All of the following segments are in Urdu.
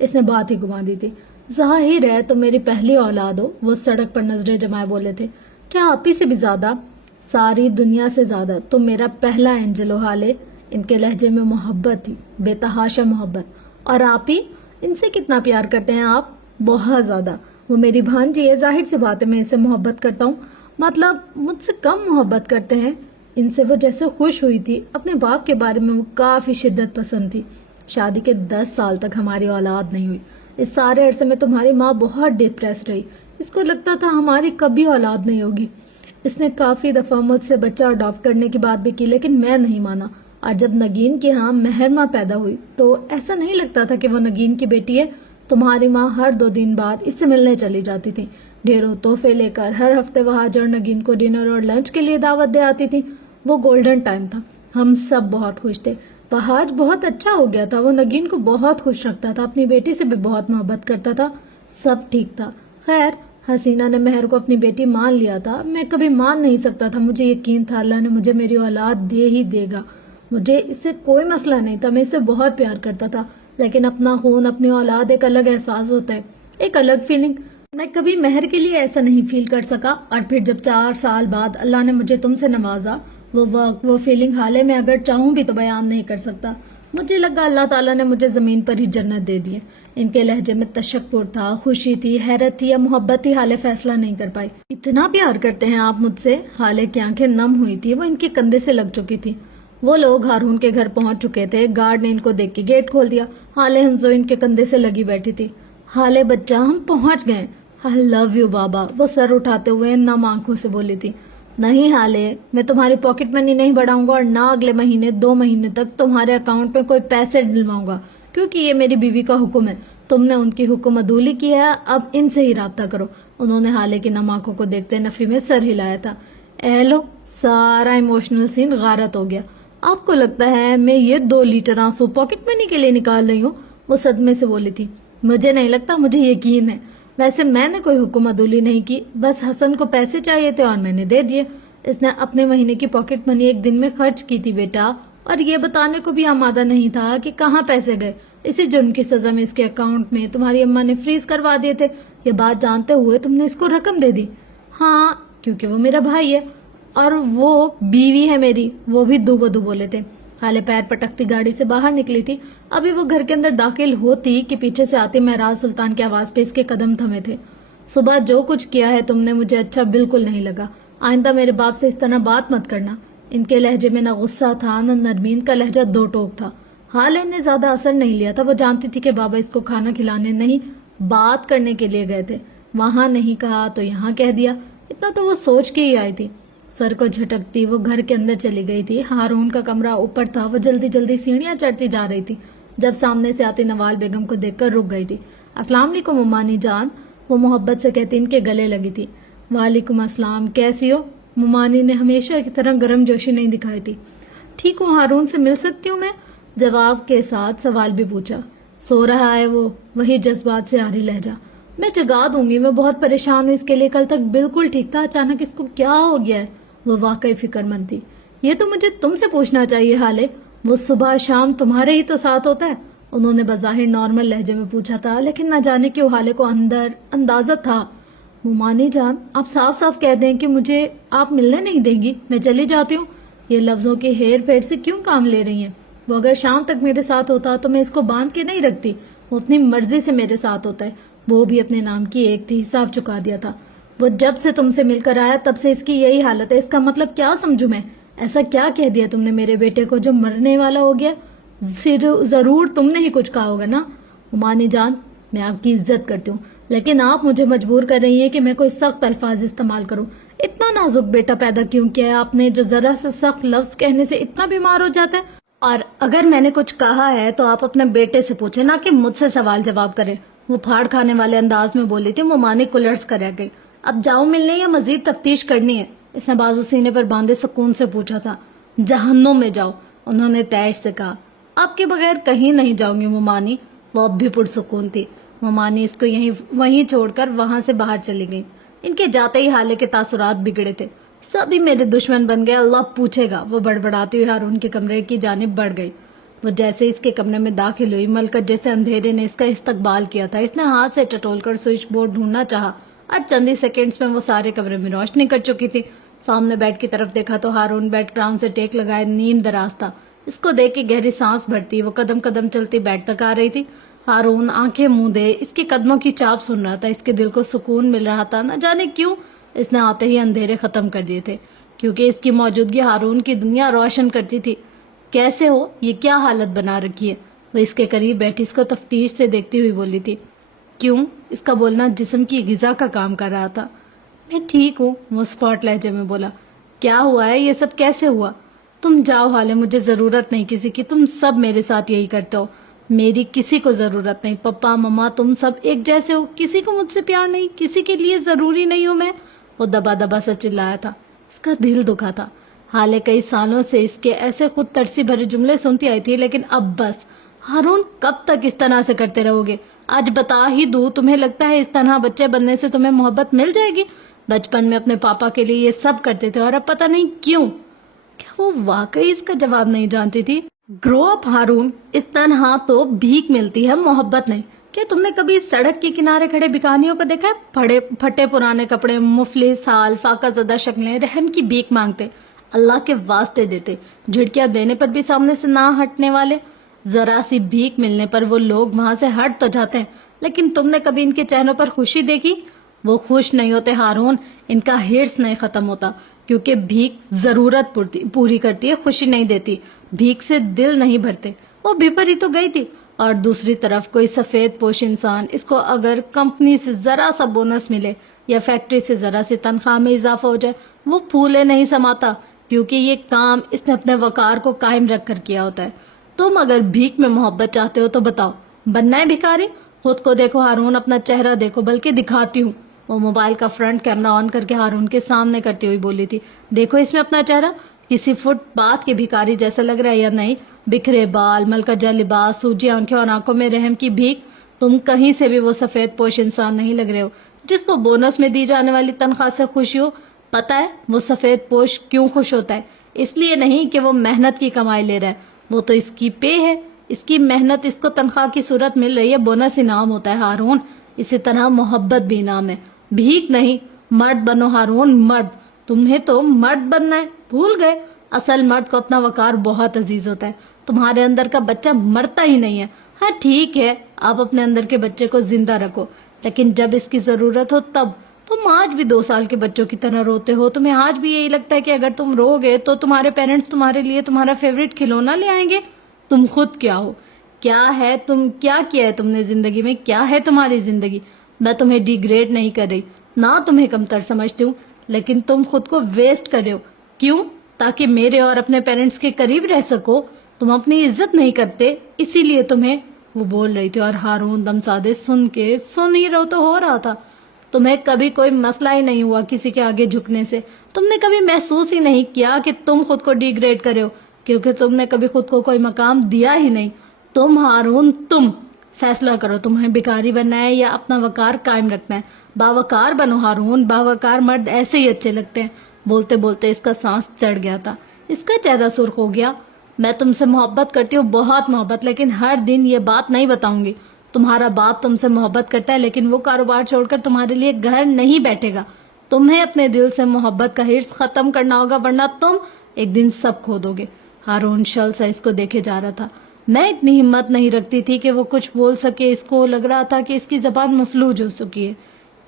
اس نے بات ہی گما دی تھی۔ ظاہر ہے تم میری پہلی اولاد ہو، وہ سڑک پر نظریں جمائے بولے تھے۔ کیا آپ ہی سے بھی زیادہ؟ ساری دنیا سے زیادہ تم میرا پہلا اینجل ہو حالے۔ ان کے لہجے میں محبت تھی، بے تحاشا محبت۔ اور آپ ہی، ان سے کتنا پیار کرتے ہیں آپ؟ بہت زیادہ۔ وہ میری بھانجی ہے، ظاہر سی بات ہے میں اس سے محبت کرتا ہوں، مطلب مجھ سے کم محبت کرتے ہیں۔ ان سے وہ جیسے خوش ہوئی تھی، اپنے باپ کے بارے میں وہ کافی شدت پسند تھی۔ شادی کے 10 سال تک ہماری اولاد نہیں ہوئی۔ اس سارے عرصے میں تمہاری ماں بہت ڈپریس رہی، اس کو لگتا تھا ہماری کبھی اولاد نہیں ہوگی۔ اس نے کافی دفعہ مجھ سے بچہ اڈاپٹ کرنے کی بات بھی کی، لیکن میں نہیں مانا۔ اور جب نگین کے ہاں مہرماں پیدا ہوئی تو ایسا نہیں لگتا تھا کہ وہ نگین کی بیٹی ہے۔ تمہاری ماں ہر 2 دن بعد اس سے ملنے چلی جاتی تھی، ڈھیروں تحفے لے کر۔ ہر ہفتے وہ حاج اور نگین کو ڈنر اور لنچ کے لیے دعوت دے آتی تھی۔ وہ گولڈن ٹائم تھا، ہم سب بہت خوش تھے۔ فہاج بہت اچھا ہو گیا تھا، وہ نگین کو بہت خوش رکھتا تھا، اپنی بیٹی سے بھی بہت محبت کرتا تھا، سب ٹھیک تھا۔ خیر، حسینہ نے مہر کو اپنی بیٹی مان لیا تھا، میں کبھی مان نہیں سکتا تھا۔ مجھے یقین تھا اللہ نے مجھے میری اولاد دے ہی دے گا، مجھے اس سے کوئی مسئلہ نہیں تھا، میں اسے بہت پیار کرتا تھا۔ لیکن اپنا خون، اپنی اولاد ایک الگ احساس ہوتا ہے، ایک الگ فیلنگ۔ میں کبھی مہر کے لیے ایسا نہیں فیل کر سکا، اور پھر جب 4 سال بعد اللہ نے مجھے تم سے نوازا، وہ وقت، وہ فیلنگ حالے میں اگر چاہوں بھی تو بیان نہیں کر سکتا۔ مجھے لگا اللہ تعالیٰ نے مجھے زمین پر ہی جنت دے دی ہے۔ ان کے لہجے میں تشکر تھا، خوشی تھی، حیرت تھی یا محبت تھی، حالے فیصلہ نہیں کر پائی۔ اتنا پیار کرتے ہیں آپ مجھ سے؟ حالے کی آنکھیں نم ہوئی تھی، وہ ان کے کندھے سے لگ چکی تھی۔ وہ لوگ ہارون کے گھر پہنچ چکے تھے، گارڈ نے ان کو دیکھ کے گیٹ کھول دیا۔ حالے ہنزو ان کے کندھے سے لگی بیٹھی تھی۔ حالے بچہ، ہم پہنچ گئے۔ I love you بابا، وہ سر اٹھاتے ہوئے نم آنکھوں سے بولی تھی۔ نہیں حالے، میں تمہاری پاکٹ منی نہیں بڑھاؤں گا، اور نہ اگلے مہینے 2 مہینے تک تمہارے اکاؤنٹ میں کوئی پیسے ڈلواؤں گا، کیونکہ یہ میری بیوی کا حکم ہے۔ تم نے ان کی حکم عدولی کی ہے، اب ان سے ہی رابطہ کرو۔ انہوں نے حالے کی نم آنکھوں کو دیکھتے نفی میں سر ہلایا تھا۔ اے لو، سارا ایموشنل سین غارت ہو گیا۔ آپ کو لگتا ہے میں یہ 2 لیٹر آنسو پاکٹ منی کے لیے نکال رہی ہوں؟ وہ صدمے سے بولی تھی۔ مجھے نہیں لگتا، مجھے یقین ہے۔ ویسے میں نے کوئی حکم عدولی نہیں کی، بس حسن کو پیسے چاہیے تھے اور میں نے دے دیے۔ اس نے اپنے مہینے کی پاکٹ منی 1 دن میں خرچ کی تھی بیٹا، اور یہ بتانے کو بھی آمادہ نہیں تھا کہ کہاں پیسے گئے۔ اسی جرم کی سزا میں اس کے اکاؤنٹ میں تمہاری اماں نے فریز کروا دیے تھے۔ یہ بات جانتے ہوئے تم نے اس کو رقم دے دی؟ ہاں، کیونکہ وہ میرا بھائی ہے اور وہ بیوی ہے میری، وہ بھی دو بدو بولے تھے۔ حالے پیر پٹکتی گاڑی سے باہر نکلی تھی، ابھی وہ گھر کے اندر داخل ہوتی کہ پیچھے سے آتی مہراج سلطان کی آواز پہ اس کے قدم تھمے تھے۔ صبح جو کچھ کیا ہے تم نے مجھے اچھا بالکل نہیں لگا، آئندہ میرے باپ سے اس طرح بات مت کرنا۔ ان کے لہجے میں نہ غصہ تھا نہ نرمین کا لہجہ 2 ٹوک تھا۔ حالے نے زیادہ اثر نہیں لیا تھا، وہ جانتی تھی کہ بابا اس کو کھانا کھلانے نہیں، بات کرنے کے لیے گئے تھے۔ وہاں نہیں کہا تو یہاں کہہ دیا، اتنا تو وہ سوچ کے ہی آئی تھی۔ سر کو جھٹکتی وہ گھر کے اندر چلی گئی تھی۔ ہارون کا کمرہ اوپر تھا، وہ جلدی جلدی سیڑھیاں چڑھتی جا رہی تھی جب سامنے سے آتی نوال بیگم کو دیکھ کر رک گئی تھی۔ السلام علیکم ممانی جان، وہ محبت سے کہتی ان کے گلے لگی تھی۔ وعلیکم السلام، کیسی ہو؟ ممانی نے ہمیشہ کی طرح گرم جوشی نہیں دکھائی تھی۔ ٹھیک ہوں، ہارون سے مل سکتی ہوں میں؟ جواب کے ساتھ سوال بھی پوچھا۔ سو رہا ہے وہ، وہی جذبات سے آری لہجہ۔ میں جگا دوں گی، میں بہت پریشان ہوں اس کے لیے، کل تک بالکل ٹھیک تھا، اچانک اس کو کیا ہو گیا ہے؟ وہ واقعی فکر مند تھی۔ یہ تو مجھے تم سے پوچھنا چاہیے حالے، وہ صبح شام تمہارے ہی تو ساتھ ہوتا ہے؟ انہوں نے بظاہر نارمل لہجے میں پوچھا تھا، لیکن نہ جانے کیوں حالے کو اندر اندازہ تھا۔ ممانی جان، آپ صاف صاف کہہ دیں کہ مجھے آپ ملنے نہیں دیں گی، میں چلی جاتی ہوں۔ یہ لفظوں کی ہیر پھیر سے کیوں کام لے رہی ہیں؟ وہ اگر شام تک میرے ساتھ ہوتا تو میں اس کو باندھ کے نہیں رکھتی، وہ اپنی مرضی سے میرے ساتھ ہوتا ہے۔ وہ بھی اپنے نام کی ایک تھی، حساب چکا دیا تھا۔ وہ جب سے تم سے مل کر آیا تب سے اس کی یہی حالت ہے، اس کا مطلب کیا سمجھوں میں؟ ایسا کیا کہہ دیا تم نے میرے بیٹے کو جو مرنے والا ہو گیا؟ ضرور تم نے ہی کچھ کہا ہوگا نا؟ ممانی جان، میں آپ کی عزت کرتی ہوں، لیکن آپ مجھے مجبور کر رہی ہیں کہ میں کوئی سخت الفاظ استعمال کروں۔ اتنا نازک بیٹا پیدا کیوں کیا ہے آپ نے جو ذرا سے سخت لفظ کہنے سے اتنا بیمار ہو جاتا ہے؟ اور اگر میں نے کچھ کہا ہے تو آپ اپنے بیٹے سے پوچھیں، نہ کہ مجھ سے سوال جواب کریں۔ وہ پھاڑ کھانے والے انداز میں بولی تھی۔ ممانی کلرس کر رہ گئی۔ اب جاؤ ملنے یا مزید تفتیش کرنی ہے؟ اس نے بازو سینے پر باندھے سکون سے پوچھا تھا۔ جہنم میں جاؤ، انہوں نے تیش سے کہا۔ آپ کے بغیر کہیں نہیں جاؤں گی ممانی، وہ اب بھی پرسکون تھی۔ ممانی اس کو وہیں چھوڑ کر وہاں سے باہر چلی گئی۔ ان کے جاتے ہی حالے کے تاثرات بگڑے تھے۔ سبھی میرے دشمن بن گئے، اللہ پوچھے گا، وہ بڑبڑاتی ہوئی ہارون کے کمرے کی جانب بڑھ گئی۔ وہ جیسے اس کے کمرے میں داخل ہوئی، ملکت جیسے اندھیرے نے اس کا استقبال کیا تھا۔ اس نے ہاتھ سے ٹٹول کر سوئچ بورڈ ڈھونڈنا چاہا اور چند ہی سیکنڈز میں وہ سارے کمرے میں روشنی کر چکی تھی۔ سامنے بیڈ کی طرف دیکھا تو ہارون بیڈ گراؤنڈ سے ٹیک لگائے نیم دراز تھا۔ اس کو دیکھ کے گہری سانس بھرتی وہ قدم قدم چلتی بیڈ تک آ رہی تھی۔ ہارون آنکھیں منہ دے اس کے قدموں کی چاپ سن رہا تھا۔ اس کے دل کو سکون مل رہا تھا، نہ جانے کیوں اس نے آتے ہی اندھیرے ختم کر دیے تھے، کیونکہ اس کی موجودگی ہارون کی دنیا روشن کرتی تھی۔ کیسے ہو؟ یہ کیا حالت بنا رکھی ہے؟ وہ اس کے قریب بیٹھی اس کو تفتیش سے دیکھتی ہوئی بولی تھی۔ کیوں؟ اس کا بولنا جسم کی غذا کا کام کر رہا تھا۔ میں ٹھیک ہوں، وہ اسپاٹ لہجے میں بولا۔ کیا ہوا ہے؟ یہ سب کیسے ہوا؟ تم جاؤ حالے، مجھے ضرورت نہیں کسی کی، تم سب میرے ساتھ یہی کرتے ہو، میری کسی کو ضرورت نہیں، پپا مما تم سب ایک جیسے ہو، کسی کو مجھ سے پیار نہیں، کسی کے لیے ضروری نہیں ہوں میں، وہ دبا دبا سا چلایا تھا۔ اس کا دل دکھا تھا۔ حالے کئی سالوں سے اس کے ایسے خود ترسی بھرے جملے سنتی آئی تھی، لیکن اب بس۔ ہارون کب تک اس طرح سے کرتے رہو گے؟ آج بتا ہی دوں، تمہیں لگتا ہے اس طرح بچے بننے سے تمہیں محبت مل جائے گی؟ بچپن میں اپنے پاپا کے لیے یہ سب کرتے تھے اور اب پتہ نہیں کیوں۔ کیا وہ واقعی اس کا جواب نہیں جانتی تھی؟ گرو اپ ہارون، اس طرح تو بھیک ملتی ہے، محبت نہیں۔ کیا تم نے کبھی سڑک کے کنارے کھڑے بھکانیوں کو دیکھا ہے؟ پھٹے پرانے کپڑے، مفلس حال، فاقہ زدہ شکلیں، رحم کی بھیک مانگتے، اللہ کے واسطے دیتے، جھڑکیاں دینے پر بھی سامنے سے نہ ہٹنے والے۔ ذرا سی بھیک ملنے پر وہ لوگ وہاں سے ہٹ تو جاتے ہیں، لیکن تم نے کبھی ان کے چہروں پر خوشی دیکھی؟ وہ خوش نہیں ہوتے ہارون، ان کا ہرس نہیں ختم ہوتا، کیونکہ بھیک ضرورت پوری کرتی ہے، خوشی نہیں دیتی۔ بھیک سے دل نہیں بھرتے۔ وہ بھپر ہی تو گئی تھی۔ اور دوسری طرف کوئی سفید پوش انسان اس کو اگر کمپنی سے ذرا سا بونس ملے یا فیکٹری سے ذرا سی تنخواہ میں اضافہ ہو جائے، وہ پھولے نہیں سماتا، کیونکہ یہ کام اس نے اپنے وقار کو قائم رکھ کر کیا ہوتا ہے۔ تم اگر بھیک میں محبت چاہتے ہو تو بتاؤ، بننا ہے بھکاری؟ خود کو دیکھو ہارون، اپنا چہرہ دیکھو، بلکہ دکھاتی ہوں۔ وہ موبائل کا فرنٹ کیمرہ آن کر کے ہارون کے سامنے کرتی ہوئی بولی تھی۔ دیکھو اس میں اپنا چہرہ، کسی فٹ پاتھ کے بھکاری جیسا لگ رہا ہے یا نہیں؟ بکھرے بال، ملکجہ لباس، سوجی آنکھیں اور آنکھوں میں رحم کی بھیک، تم کہیں سے بھی وہ سفید پوش انسان نہیں لگ رہے ہو جس کو بونس میں دی جانے والی تنخواہ سے خوشی ہو۔ پتا ہے وہ سفید پوش کیوں خوش ہوتا ہے؟ اس لیے نہیں کہ وہ محنت کی کمائی لے رہا ہے، وہ تو اس کی پے ہے، اس کی محنت اس کو تنخواہ کی صورت مل رہی ہے، بونس انعام ہوتا ہے ہارون۔ اسی طرح محبت بھی انعام ہے، بھیک نہیں۔ مرد بنو ہارون، مرد۔ تمہیں تو مرد بننا ہے، بھول گئے؟ اصل مرد کو اپنا وقار بہت عزیز ہوتا ہے۔ تمہارے اندر کا بچہ مرتا ہی نہیں ہے۔ ہاں ٹھیک ہے، آپ اپنے اندر کے بچے کو زندہ رکھو، لیکن جب اس کی ضرورت ہو تب۔ تم آج بھی 2 سال کے بچوں کی طرح روتے ہو، تمہیں آج بھی یہی لگتا ہے کہ اگر تم رو گے تو تمہارے پیرنٹس تمہارے لیے تمہارا فیوریٹ کھلونا لے آئیں گے۔ تم خود کیا ہو؟ کیا ہے تم؟ کیا کیا ہے تم نے زندگی میں؟ کیا ہے تمہاری زندگی؟ میں تمہیں ڈیگریڈ نہیں کر رہی، نہ تمہیں کمتر سمجھتی ہوں، لیکن تم خود کو ویسٹ کر رہے ہو۔ کیوں؟ تاکہ میرے اور اپنے پیرنٹس کے قریب رہ سکو۔ تم اپنی عزت نہیں کرتے، اسی لیے تمہیں، وہ بول رہی تھی اور ہارون دم سادے سن ہی رہو تو ہو رہا تھا۔ تمہیں کبھی کوئی مسئلہ ہی نہیں ہوا کسی کے آگے جھکنے سے، تم نے کبھی محسوس ہی نہیں کیا کہ تم خود کو ڈیگریڈ کرے ہو، کیونکہ تم نے کبھی خود کو کوئی مقام دیا ہی نہیں۔ تم ہارون، تم فیصلہ کرو، تمہیں بھکاری بننا ہے یا اپنا وقار قائم رکھنا ہے۔ باوقار بنو ہارون، باوقار مرد ایسے ہی اچھے لگتے ہیں۔ بولتے بولتے اس کا سانس چڑھ گیا تھا، اس کا چہرہ سرخ ہو گیا۔ میں تم سے محبت کرتی ہوں، بہت محبت، لیکن ہر دن یہ بات نہیں بتاؤں گی۔ تمہارا باپ تم سے محبت کرتا ہے، لیکن وہ کاروبار چھوڑ کر تمہارے لیے گھر نہیں بیٹھے گا۔ تمہیں اپنے دل سے محبت کا ہرس ختم کرنا ہوگا، ورنہ تم ایک دن سب کھو دو گے۔ ہارون شل سا اس کو دیکھے جا رہا تھا۔ میں اتنی ہمت نہیں رکھتی تھی کہ وہ کچھ بول سکے، اس کو لگ رہا تھا کہ اس کی زبان مفلوج ہو چکی ہے۔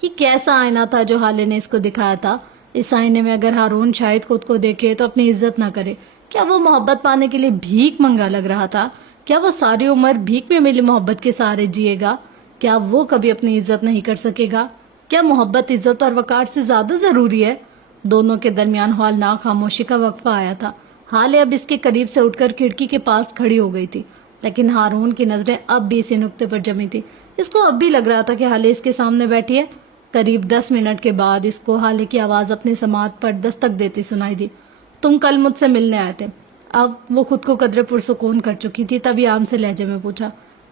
یہ کیسا آئینہ تھا جو حالے نے اس کو دکھایا تھا؟ اس آئینے میں اگر ہارون شاید خود کو دیکھے تو اپنی عزت نہ کرے۔ کیا وہ محبت پانے کے لیے بھیک منگا لگ رہا تھا؟ کیا وہ ساری عمر بھیک میں ملی محبت کے سہارے جیے گا؟ کیا وہ کبھی اپنی عزت نہیں کر سکے گا؟ کیا محبت عزت اور وقار سے زیادہ ضروری ہے؟ دونوں کے درمیان ہولناک خاموشی کا وقفہ آیا تھا۔ حالے اب اس کے قریب سے اٹھ کر کھڑکی کے پاس کھڑی ہو گئی تھی، لیکن ہارون کی نظریں اب بھی اسی نقطے پر جمی تھی۔ اس کو اب بھی لگ رہا تھا کہ حالے اس کے سامنے بیٹھی ہے۔ قریب 10 منٹ کے بعد اس کو حالے کی آواز اپنی سماعت پر دستک دیتی سنائی دی۔ تم کل مجھ سے ملنے آئے تھے۔ اب وہ خود کو قدرے پرسکون کر چکی تھی، تبھی عام سے لہجے میں پوچھا،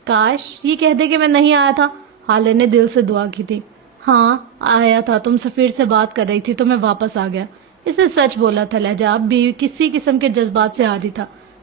کاش یہ کہہ دے کہ میں نہیں آیا تھا۔ حالے نے دل سے دعا کی تھی۔ ہاں آیا تھا، تم سفیر سے بات کر رہی تھی تو میں واپس آ گیا۔ اس نے سچ بولا تھا، لہجہ اب بھی کسی قسم کے جذبات سے آ رہی تھا،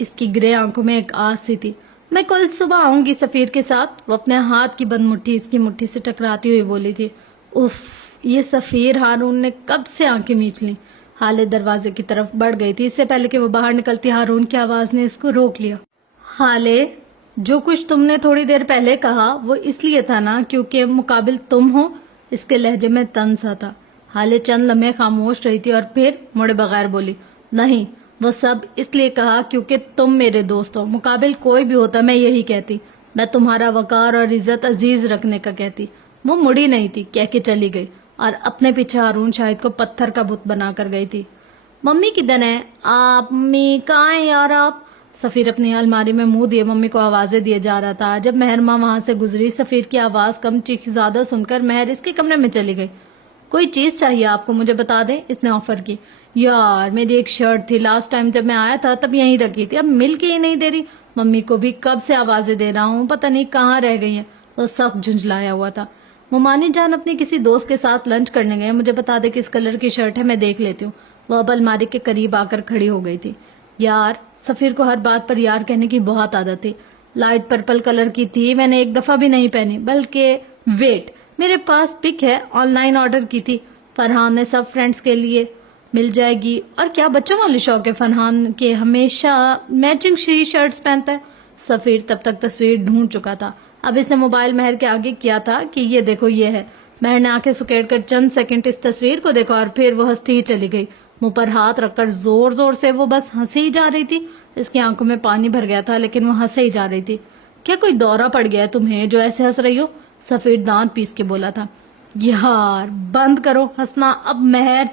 اس کی گرے آنکھوں میں ایک آس سی تھی. میں کل صبح آؤں گی سفیر کے ساتھ. وہ اپنے ہاتھ کی بند مٹھی اس کی مٹھی سے ٹکراتی ہوئی بولی تھی. اف، یہ سفیر ہارون نے کب سے آنکھیں میچ لیں. ہالے دروازے کی طرف بڑھ گئی تھی. اس سے پہلے کہ وہ باہر نکلتی ہارون کی آواز نے اس کو روک لیا. ہالے، جو کچھ تم نے تھوڑی دیر پہلے کہا وہ اس لیے تھا نا کیونکہ مقابل تم ہو. اس کے لہجے میں تن سا تھا. ہالے چند لمحے خاموش رہی تھی اور پھر مڑے بغیر بولی. نہیں، وہ سب اس لیے کہا کیونکہ تم میرے دوست ہو. مقابل کوئی بھی ہوتا میں یہی کہتی. میں تمہارا وقار اور عزت عزیز رکھنے کا کہتی. وہ مڑی نہیں تھی، کہہ کے چلی گئی اور اپنے پیچھے ہارون شاہد کو پتھر کا بت بنا کر گئی تھی. ممی کدھر ہیں آپ؟ امی کہاں ہیں یار آپ؟ سفیر اپنی الماری میں منہ دیے ممی کو آوازیں دیے جا رہا تھا. جب مہر ماں وہاں سے گزری سفیر کی آواز کم چیخ زیادہ سن کر مہر اس کے کمرے میں چلی گئی. کوئی چیز چاہیے آپ کو؟ مجھے بتا دیں، اس نے آفر کی. یار میری ایک شرٹ تھی، لاسٹ ٹائم جب میں آیا تھا تب یہیں رکھی تھی، اب مل کے ہی نہیں دے رہی. ممی کو بھی کب سے آوازیں دے رہا ہوں، پتہ نہیں کہاں رہ گئی ہیں. وہ سخت جھنجھلایا ہوا تھا. ممانی جان اپنی کسی دوست کے ساتھ لنچ کرنے گئے، مجھے بتا دے کس کلر کی شرٹ ہے، میں دیکھ لیتی ہوں. وہ اب الماری کے قریب آ کر کھڑی ہو گئی تھی. یار، سفیر کو ہر بات پر یار کہنے کی بہت عادت تھی. لائٹ پرپل کلر کی تھی، میں نے ایک دفعہ بھی نہیں پہنی. بلکہ ویٹ، میرے پاس پک ہے، آن لائن آرڈر کی تھی. فرحان نے سب فرینڈز کے لیے مل جائے گی. اور کیا بچوں والی شوق ہے فرحان کے، ہمیشہ میچنگ شرٹس پہنتا ہے. سفیر تب تک تصویر ڈھونڈ چکا تھا. اب اس نے موبائل مہر کے آگے کیا تھا کہ یہ دیکھو یہ ہے. مہر نے آنکھیں سکیڑ کر چند سیکنڈ اس تصویر کو دیکھا اور پھر وہ ہنستی ہی چلی گئی. منہ پر ہاتھ رکھ کر زور زور سے وہ بس ہنسی ہی جا رہی تھی. اس کی آنکھوں میں پانی بھر گیا تھا لیکن وہ ہنسے ہی جا رہی تھی. کیا کوئی دورہ پڑ گیا ہے تمہیں جو ایسے ہنس رہی ہو؟ سفیر دانت پیس کے بولا تھا. یار بند کرو ہنسنا اب مہر،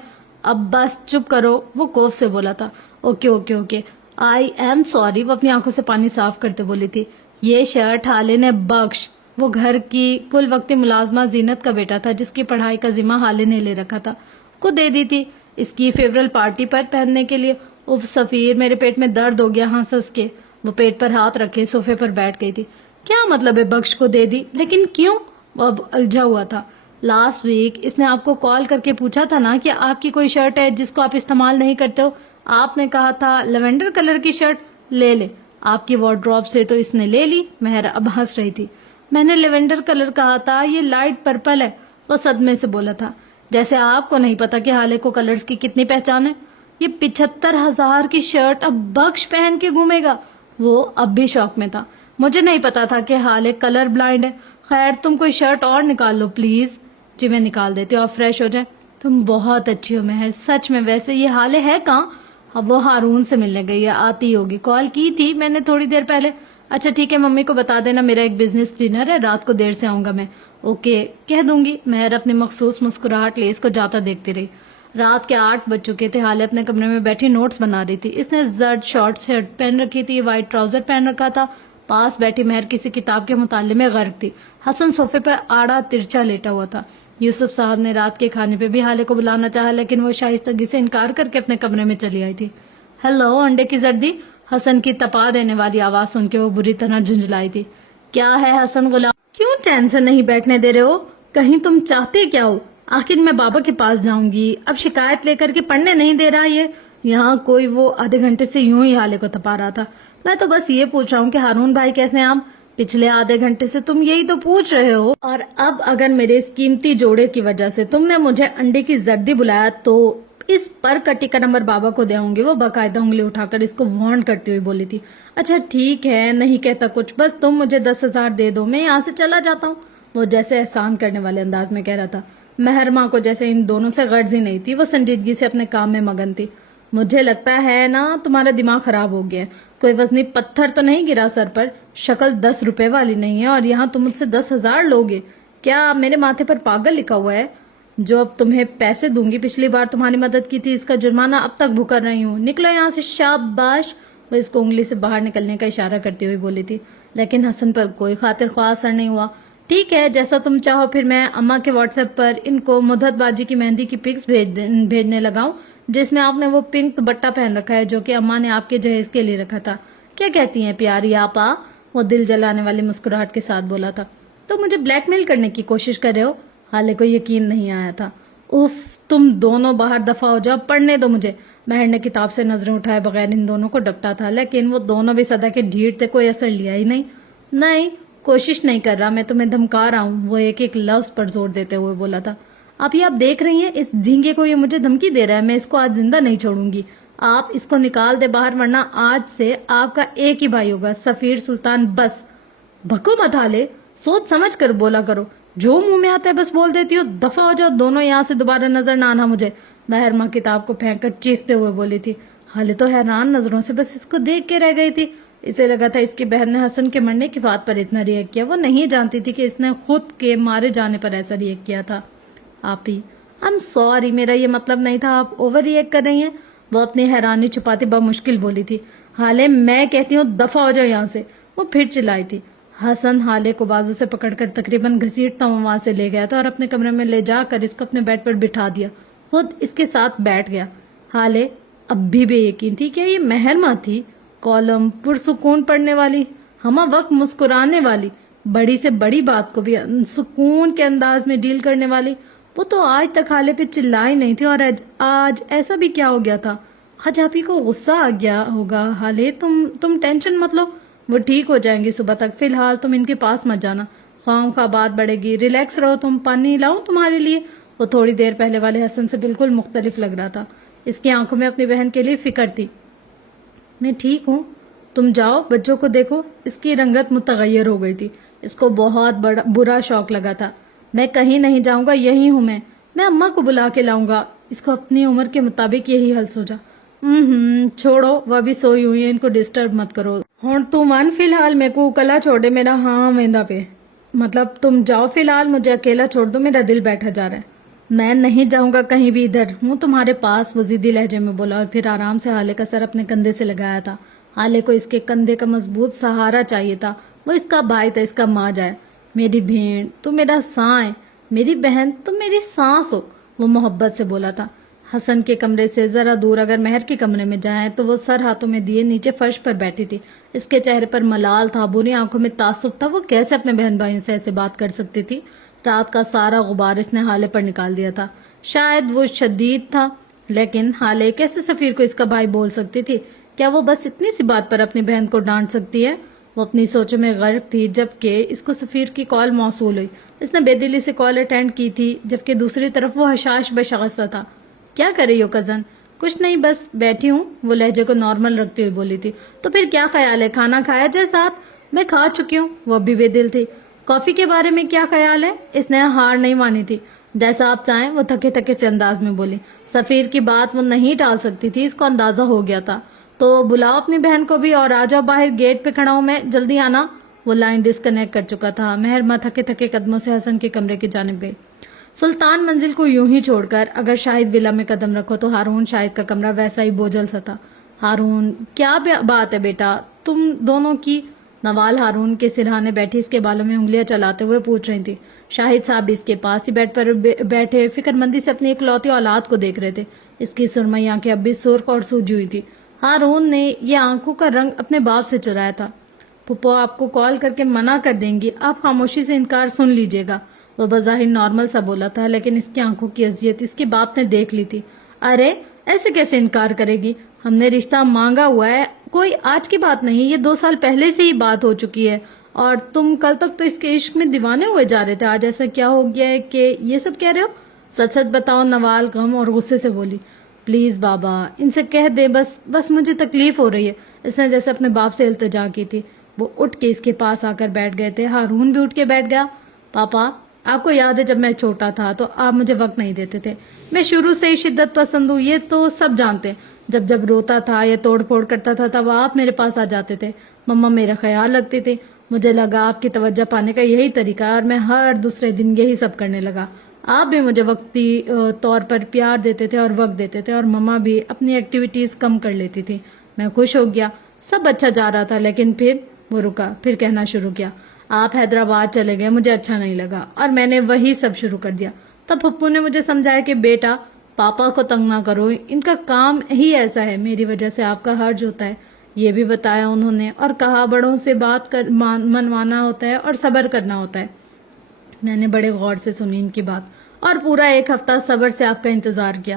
اب بس چپ کرو، وہ کوف سے بولا تھا. Okay okay okay, I am sorry, وہ اپنی آنکھوں سے پانی صاف کرتے بولی تھی. یہ شرٹ حالے نے بخش، وہ گھر کی کل وقتی ملازمہ زینت کا بیٹا تھا جس کی پڑھائی کا ذمہ حالے نے لے رکھا تھا، کو دے دی تھی اس کی فیورل پارٹی پر پہننے کے لیے. اف سفیر، میرے پیٹ میں درد ہو گیا ہنس ہنس کے. وہ پیٹ پر ہاتھ رکھے صوفے پر بیٹھ گئی تھی. کیا مطلب ہے بخش کو دے دی؟ لیکن کیوں؟ وہ اب الجھا ہوا تھا. لاسٹ ویک اس نے آپ کو کال کر کے پوچھا تھا نا کہ آپ کی کوئی شرٹ ہے جس کو آپ استعمال نہیں کرتے ہو. آپ نے کہا تھا لیونڈر کلر کی شرٹ لے لے. آپ کی وارڈروب سے تو اس نے لے لی. مہر اب ہنس رہی تھی. میں نے لیونڈر کلر کہا تھا، یہ لائٹ پرپل ہے، وہ صدمے سے بولا تھا. جیسے آپ کو نہیں پتا کہ حالے کو کلرز کی کتنی پہچان ہے. یہ 75,000 کی شرٹ اب بخش پہن کے گھومے گا. وہ اب بھی شوق میں تھا. مجھے نہیں پتا تھا کہ حالے کلر بلائنڈ ہے. خیر تم کوئی شرٹ اور نکال لو پلیز. جی میں نکال دیتی ہوں، آپ فریش ہو جائیں. تم بہت اچھی ہو مہر، سچ میں. ویسے یہ حالے ہے کہاں؟ اب وہ ہارون سے ملنے گئی ہے، آتی ہوگی. کال کی تھی میں نے تھوڑی دیر پہلے. اچھا ٹھیک ہے، ممی کو بتا دینا میرا ایک بزنس ڈنر ہے، رات کو دیر سے آؤں گا میں. اوکے کہہ دوں گی. مہر اپنی مخصوص مسکراہٹ لے اس کو جاتا دیکھتی رہی. رات کے 8 بج چکے تھے. حالے اپنے کمرے میں بیٹھی نوٹس بنا رہی تھی. اس نے زرد شارٹ شرٹ پہن رکھی تھی، وائٹ ٹراؤزر پہن رکھا تھا. پاس بیٹھی مہر کسی کتاب کے مطالعے میں غرق تھی. حسن صوفے پہ آڑا ترچا لیٹا ہوا تھا. یوسف صاحب نے رات کے کھانے پہ بھی حالے کو بلانا چاہا لیکن وہ شائستگی سے انکار کر کے اپنے کمرے میں چلی آئی تھی. ہیلو انڈے کی زردی، حسن کی تپا دینے والی آواز سن کے وہ بری طرح جھنجھلائی تھی. کیا ہے حسن غلام، کیوں چین سے نہیں بیٹھنے دے رہے ہو؟ کہیں تم چاہتے کیا ہو؟ آخر میں بابا کے پاس جاؤں گی، اب شکایت لے کر کے پڑھنے نہیں دے رہا یہ. یہاں کوئی وہ آدھے گھنٹے سے یوں ہی حالے کو تپا رہا تھا. میں تو بس یہ پوچھ رہا ہوں کہ ہارون بھائی کیسے ہیں آپ؟ پچھلے آدھے گھنٹے سے تم یہی تو پوچھ رہے ہو، اور اب اگر میرے اس قیمتی جوڑے کی وجہ سے تم نے مجھے انڈے کی زردی بلایا تو اس پر کٹی کا نمبر بابا کو دے گے. وہ باقاعدہ انگلی اٹھا کر اس کو وارن کرتی ہوئی بولی تھی. اچھا ٹھیک ہے، نہیں کہتا کچھ، بس تم مجھے 10,000 دے دو، میں یہاں سے چلا جاتا ہوں. وہ جیسے احسان کرنے والے انداز میں کہہ رہا تھا. مہر ماں کو جیسے ان دونوں سے غرض ہی نہیں تھی، وہ سنجیدگی سے اپنے کام میں مگن تھی. مجھے لگتا ہے نا تمہارا دماغ خراب ہو گیا ہے، کوئی وزنی پتھر تو نہیں گرا سر پر؟ شکل 10 روپے والی نہیں ہے اور یہاں تم مجھ سے 10,000 لوگے. کیا میرے ماتھے پر پاگل لکھا ہوا ہے؟ جو اب تمہیں پیسے دوں گی، پچھلی بار تمہاری مدد کی تھی، اس کا جرمانہ اب تک بھکر رہی ہوں. نکلو یہاں سے، شاباش. وہ اس کو انگلی سے باہر نکلنے کا اشارہ کرتے ہوئے بولی تھی. لیکن حسن پر کوئی خاطر خواہ اثر نہیں ہوا. ٹھیک ہے جیسا تم چاہو، پھر میں اماں کے واٹس ایپ پر ان کو مدھت باجی کی مہندی کی پکس بھیجنے لگاؤں جس میں آپ نے وہ پنک دوپٹہ پہن رکھا ہے جو کہ اماں نے آپ کے جہیز کے لیے رکھا تھا. کیا کہتی ہیں پیاری آپا؟ وہ دل جلانے والی مسکراہٹ کے ساتھ بولا تھا. تو مجھے بلیک میل کرنے کی کوشش کر رہے ہو؟ حالے کو یقین نہیں آیا تھا. اف تم دونوں باہر دفع ہو جاؤ، پڑھنے دو مجھے. مہر نے کتاب سے نظریں اٹھائے بغیر ان دونوں کو ڈپٹا تھا، لیکن وہ دونوں بھی سدا کے ڈھیٹ تھے، کوئی اثر لیا ہی نہیں۔ نہیں، کوشش نہیں کر رہا، میں تمہیں دھمکا رہا ہوں، وہ ایک ایک لفظ پر زور دیتے ہوئے بولا تھا۔ آپ دیکھ رہی ہیں، اس جھینگے کو یہ مجھے دھمکی دے رہا ہے، میں اس کو آج زندہ نہیں چھوڑوں گی۔ آپ اس کو نکال دے باہر، ورنہ آج سے آپ کا ایک ہی بھائی ہوگا، سفیر سلطان۔ بس بھکو مت حالے، سوچ سمجھ کر بولا کرو، جو منہ میں آتا ہے بس بول دیتی ہو۔ دفع ہو جاؤ دونوں، یہاں سے دوبارہ نظر نہ آنا مجھے، مہرماں کتاب کو پھینک کر چیختے ہوئے بولی تھی۔ حالے تو حیران نظروں سے بس اس کو دیکھ کے رہ گئی تھی۔ اسے لگا تھا اس کی بہن نے حسن کے مرنے کی بات پر اتنا ریئیکٹ کیا، وہ نہیں جانتی تھی کہ اس نے خود کے مارے جانے پر ایسا ریئیکٹ کیا تھا۔ آپ ہی I'm sorry، میرا یہ مطلب نہیں تھا، آپ اوور ریئیکٹ کر رہی ہیں، وہ اپنی حیرانی چھپاتے بمشکل بولی تھی۔ حالے میں کہتی ہوں دفع ہو جاؤ یہاں سے، وہ پھر چلائی تھی۔ حسن حالے کو بازو سے پکڑ کر تقریباً گھسیٹتا ہوا وہاں سے لے گیا تھا اور اپنے کمرے میں لے جا کر اس کو اپنے بیڈ پر بٹھا دیا، خود اس کے ساتھ بیٹھ گیا۔ حالے اب بھی بے یقین تھی کہ یہ مہرماں تھی، کالم پرسکون پڑھنے والی، ہمہ وقت مسکرانے والی، بڑی سے بڑی بات کو بھی سکون کے انداز میں ڈیل کرنے والی۔ وہ تو آج تک حالے پہ چلائی نہیں تھی، اور آج ایسا بھی کیا ہو گیا تھا؟ آج آپ ہی کو غصہ آ گیا ہوگا۔ حالے تم ٹینشن مت لو، وہ ٹھیک ہو جائیں گی صبح تک، فی الحال تم ان کے پاس مت جانا، خواہ خواہ بات بڑھے گی، ریلیکس رہو، تم پانی لاؤں تمہارے لیے؟ وہ تھوڑی دیر پہلے والے حسن سے بالکل مختلف لگ رہا تھا، اس کی آنکھوں میں اپنی بہن کے لیے فکر تھی۔ میں ٹھیک ہوں، تم جاؤ بچوں کو دیکھو۔ اس کی رنگت متغیر ہو گئی تھی، اس کو بہت برا شوق لگا تھا۔ میں کہیں نہیں جاؤں گا، یہی ہوں میں اماں کو بلا کے لاؤں گا، اس کو اپنی عمر کے مطابق یہی حل سوچا۔ چھوڑو، وہ ابھی سوئی ہوئی ہیں، ان کو ڈسٹرب مت کرو۔ ہون تو من فی الحال میں کو کلا چھوڑ دے میرا، ہاں ویندا پہ، مطلب تم جاؤ فی الحال، مجھے اکیلا چھوڑ دو، میرا دل بیٹھا جا رہا ہے۔ میں نہیں جاؤں گا کہیں بھی، ادھر ہوں تمہارے پاس، وہ ضدی لہجے میں بولا، اور پھر آرام سے حالے کا سر اپنے کندھے سے لگایا تھا۔ حالے کو اس کے کندھے کا مضبوط سہارا چاہیے تھا، وہ اس کا بھائی تھا، اس کا ماں جائے۔ میری بہن تو میرا ساں ہے، میری بہن تم میری سانس ہو، وہ محبت سے بولا تھا۔ حسن کے کمرے سے ذرا دور اگر مہر کے کمرے میں جائیں تو وہ سر ہاتھوں میں دیے نیچے فرش پر بیٹھی تھی، اس کے چہرے پر ملال تھا، بری آنکھوں میں تعصب تھا، وہ کیسے اپنے بہن بھائیوں سے ایسے بات کر سکتی تھی؟ رات کا سارا غبار اس نے حالے پر نکال دیا تھا۔ شاید وہ شدید تھا، لیکن حالے کیسے سفیر کو اس کا بھائی بول سکتی تھی؟ کیا وہ بس اتنی سی بات پر اپنی بہن کو ڈانٹ سکتی ہے؟ وہ اپنی سوچوں میں غرق تھی جبکہ اس کو سفیر کی کال موصول ہوئی۔ اس نے بے دلی سے کال اٹینڈ کی تھی، جبکہ دوسری طرف وہ حشاش بشائستہ تھا۔ کیا کر رہی ہو کزن؟ کچھ نہیں، بس بیٹھی ہوں، وہ لہجے کو نارمل رکھتی ہوئی بولی تھی۔ تو پھر کیا خیال ہے، کھانا کھایا جائے ساتھ؟ میں کھا چکی ہوں، وہ ابھی بے دل تھی۔ کافی کے بارے میں کیا خیال ہے؟ اس نے ہار نہیں مانی تھی۔ جیسا آپ چاہیں، وہ تھکے تھکے سے انداز میں بولی۔ سفیر کی بات وہ نہیں ٹال سکتی تھی، اس کو اندازہ ہو گیا تھا۔ تو بلاؤ اپنی بہن کو بھی اور آ جاؤ باہر، گیٹ پہ کھڑا ہوں میں، جلدی آنا۔ وہ لائن ڈسکنیکٹ کر چکا تھا۔ مہرماں تھکے تھکے قدموں سے حسن کے کمرے کی جانب گئی۔ سلطان منزل کو یوں ہی چھوڑ کر اگر شاہد ولا میں قدم رکھو تو ہارون شاہد کا کمرہ ویسا ہی بوجھل سا تھا۔ ہارون، کیا بات ہے بیٹا تم دونوں کی؟ نوال ہارون کے سرہانے بیٹھی اس کے بالوں میں انگلیاں چلاتے ہوئے پوچھ رہی تھی۔ شاہد صاحب بھی اس کے پاس ہی بیڈ پر بیٹھے فکر مندی سے اپنی اکلوتی اولاد کو دیکھ رہے تھے۔ اس کی سرمئی آنکھیں اب بھی سرخ اور سوجی ہوئی تھی۔ ہارون نے یہ آنکھوں کا رنگ اپنے باپ سے چرایا تھا۔ پھپھو آپ کو کال کر کے منع کر دیں گی، آپ خاموشی سے انکار سن لیجئے گا، وہ بظاہر نارمل سا بولا تھا، لیکن اس کی آنکھوں کی اذیت اس کے باپ نے دیکھ لی تھی۔ ارے ایسے کیسے انکار کرے گی، ہم نے رشتہ مانگا ہوا ہے، کوئی آج کی بات نہیں، یہ 2 سال پہلے سے ہی بات ہو چکی ہے، اور تم کل تک تو اس کے عشق میں دیوانے ہوئے جا رہے تھے، آج ایسا کیا ہو گیا ہے کہ یہ سب کہہ رہے ہو؟ سچ سچ بتاؤ، نوال غم اور غصے سے بولی۔ پلیز بابا ان سے کہہ دے، بس مجھے تکلیف ہو رہی ہے، اس نے جیسے اپنے باپ سے التجا کی تھی۔ وہ اٹھ کے اس کے پاس آ کر بیٹھ گئے تھے۔ ہارون بھی اٹھ کے بیٹھ گیا۔ پاپا آپ کو یاد ہے جب میں چھوٹا تھا تو آپ مجھے وقت نہیں دیتے تھے، میں شروع سے ہی شدت پسند ہوں، یہ تو سب جانتے ہیں، جب روتا تھا یا توڑ پھوڑ کرتا تھا تب آپ میرے پاس آ جاتے تھے، مما میرا خیال رکھتی تھی، مجھے لگا آپ کی توجہ پانے کا یہی طریقہ ہے اور میں ہر دوسرے دن یہی سب کرنے لگا۔ آپ بھی مجھے وقتی طور پر پیار دیتے تھے اور وقت دیتے تھے، اور مما بھی اپنی ایکٹیویٹیز کم کر لیتی تھی، میں خوش ہو گیا، سب اچھا جا رہا تھا، لیکن پھر وہ رکا، پھر کہنا شروع کیا، آپ حیدرآباد چلے گئے، مجھے اچھا نہیں لگا اور میں نے وہی سب شروع کر دیا۔ تب پھپھو نے مجھے سمجھایا کہ بیٹا پاپا کو تنگ نہ کرو، ان کا کام ہی ایسا ہے، میری وجہ سے آپ کا حرج ہوتا ہے، یہ بھی بتایا انہوں نے، اور کہا بڑوں سے بات منوانا ہوتا ہے اور صبر کرنا ہوتا ہے۔ میں نے بڑے غور سے سنی ان کی بات اور پورا 1 ہفتہ صبر سے آپ کا انتظار کیا۔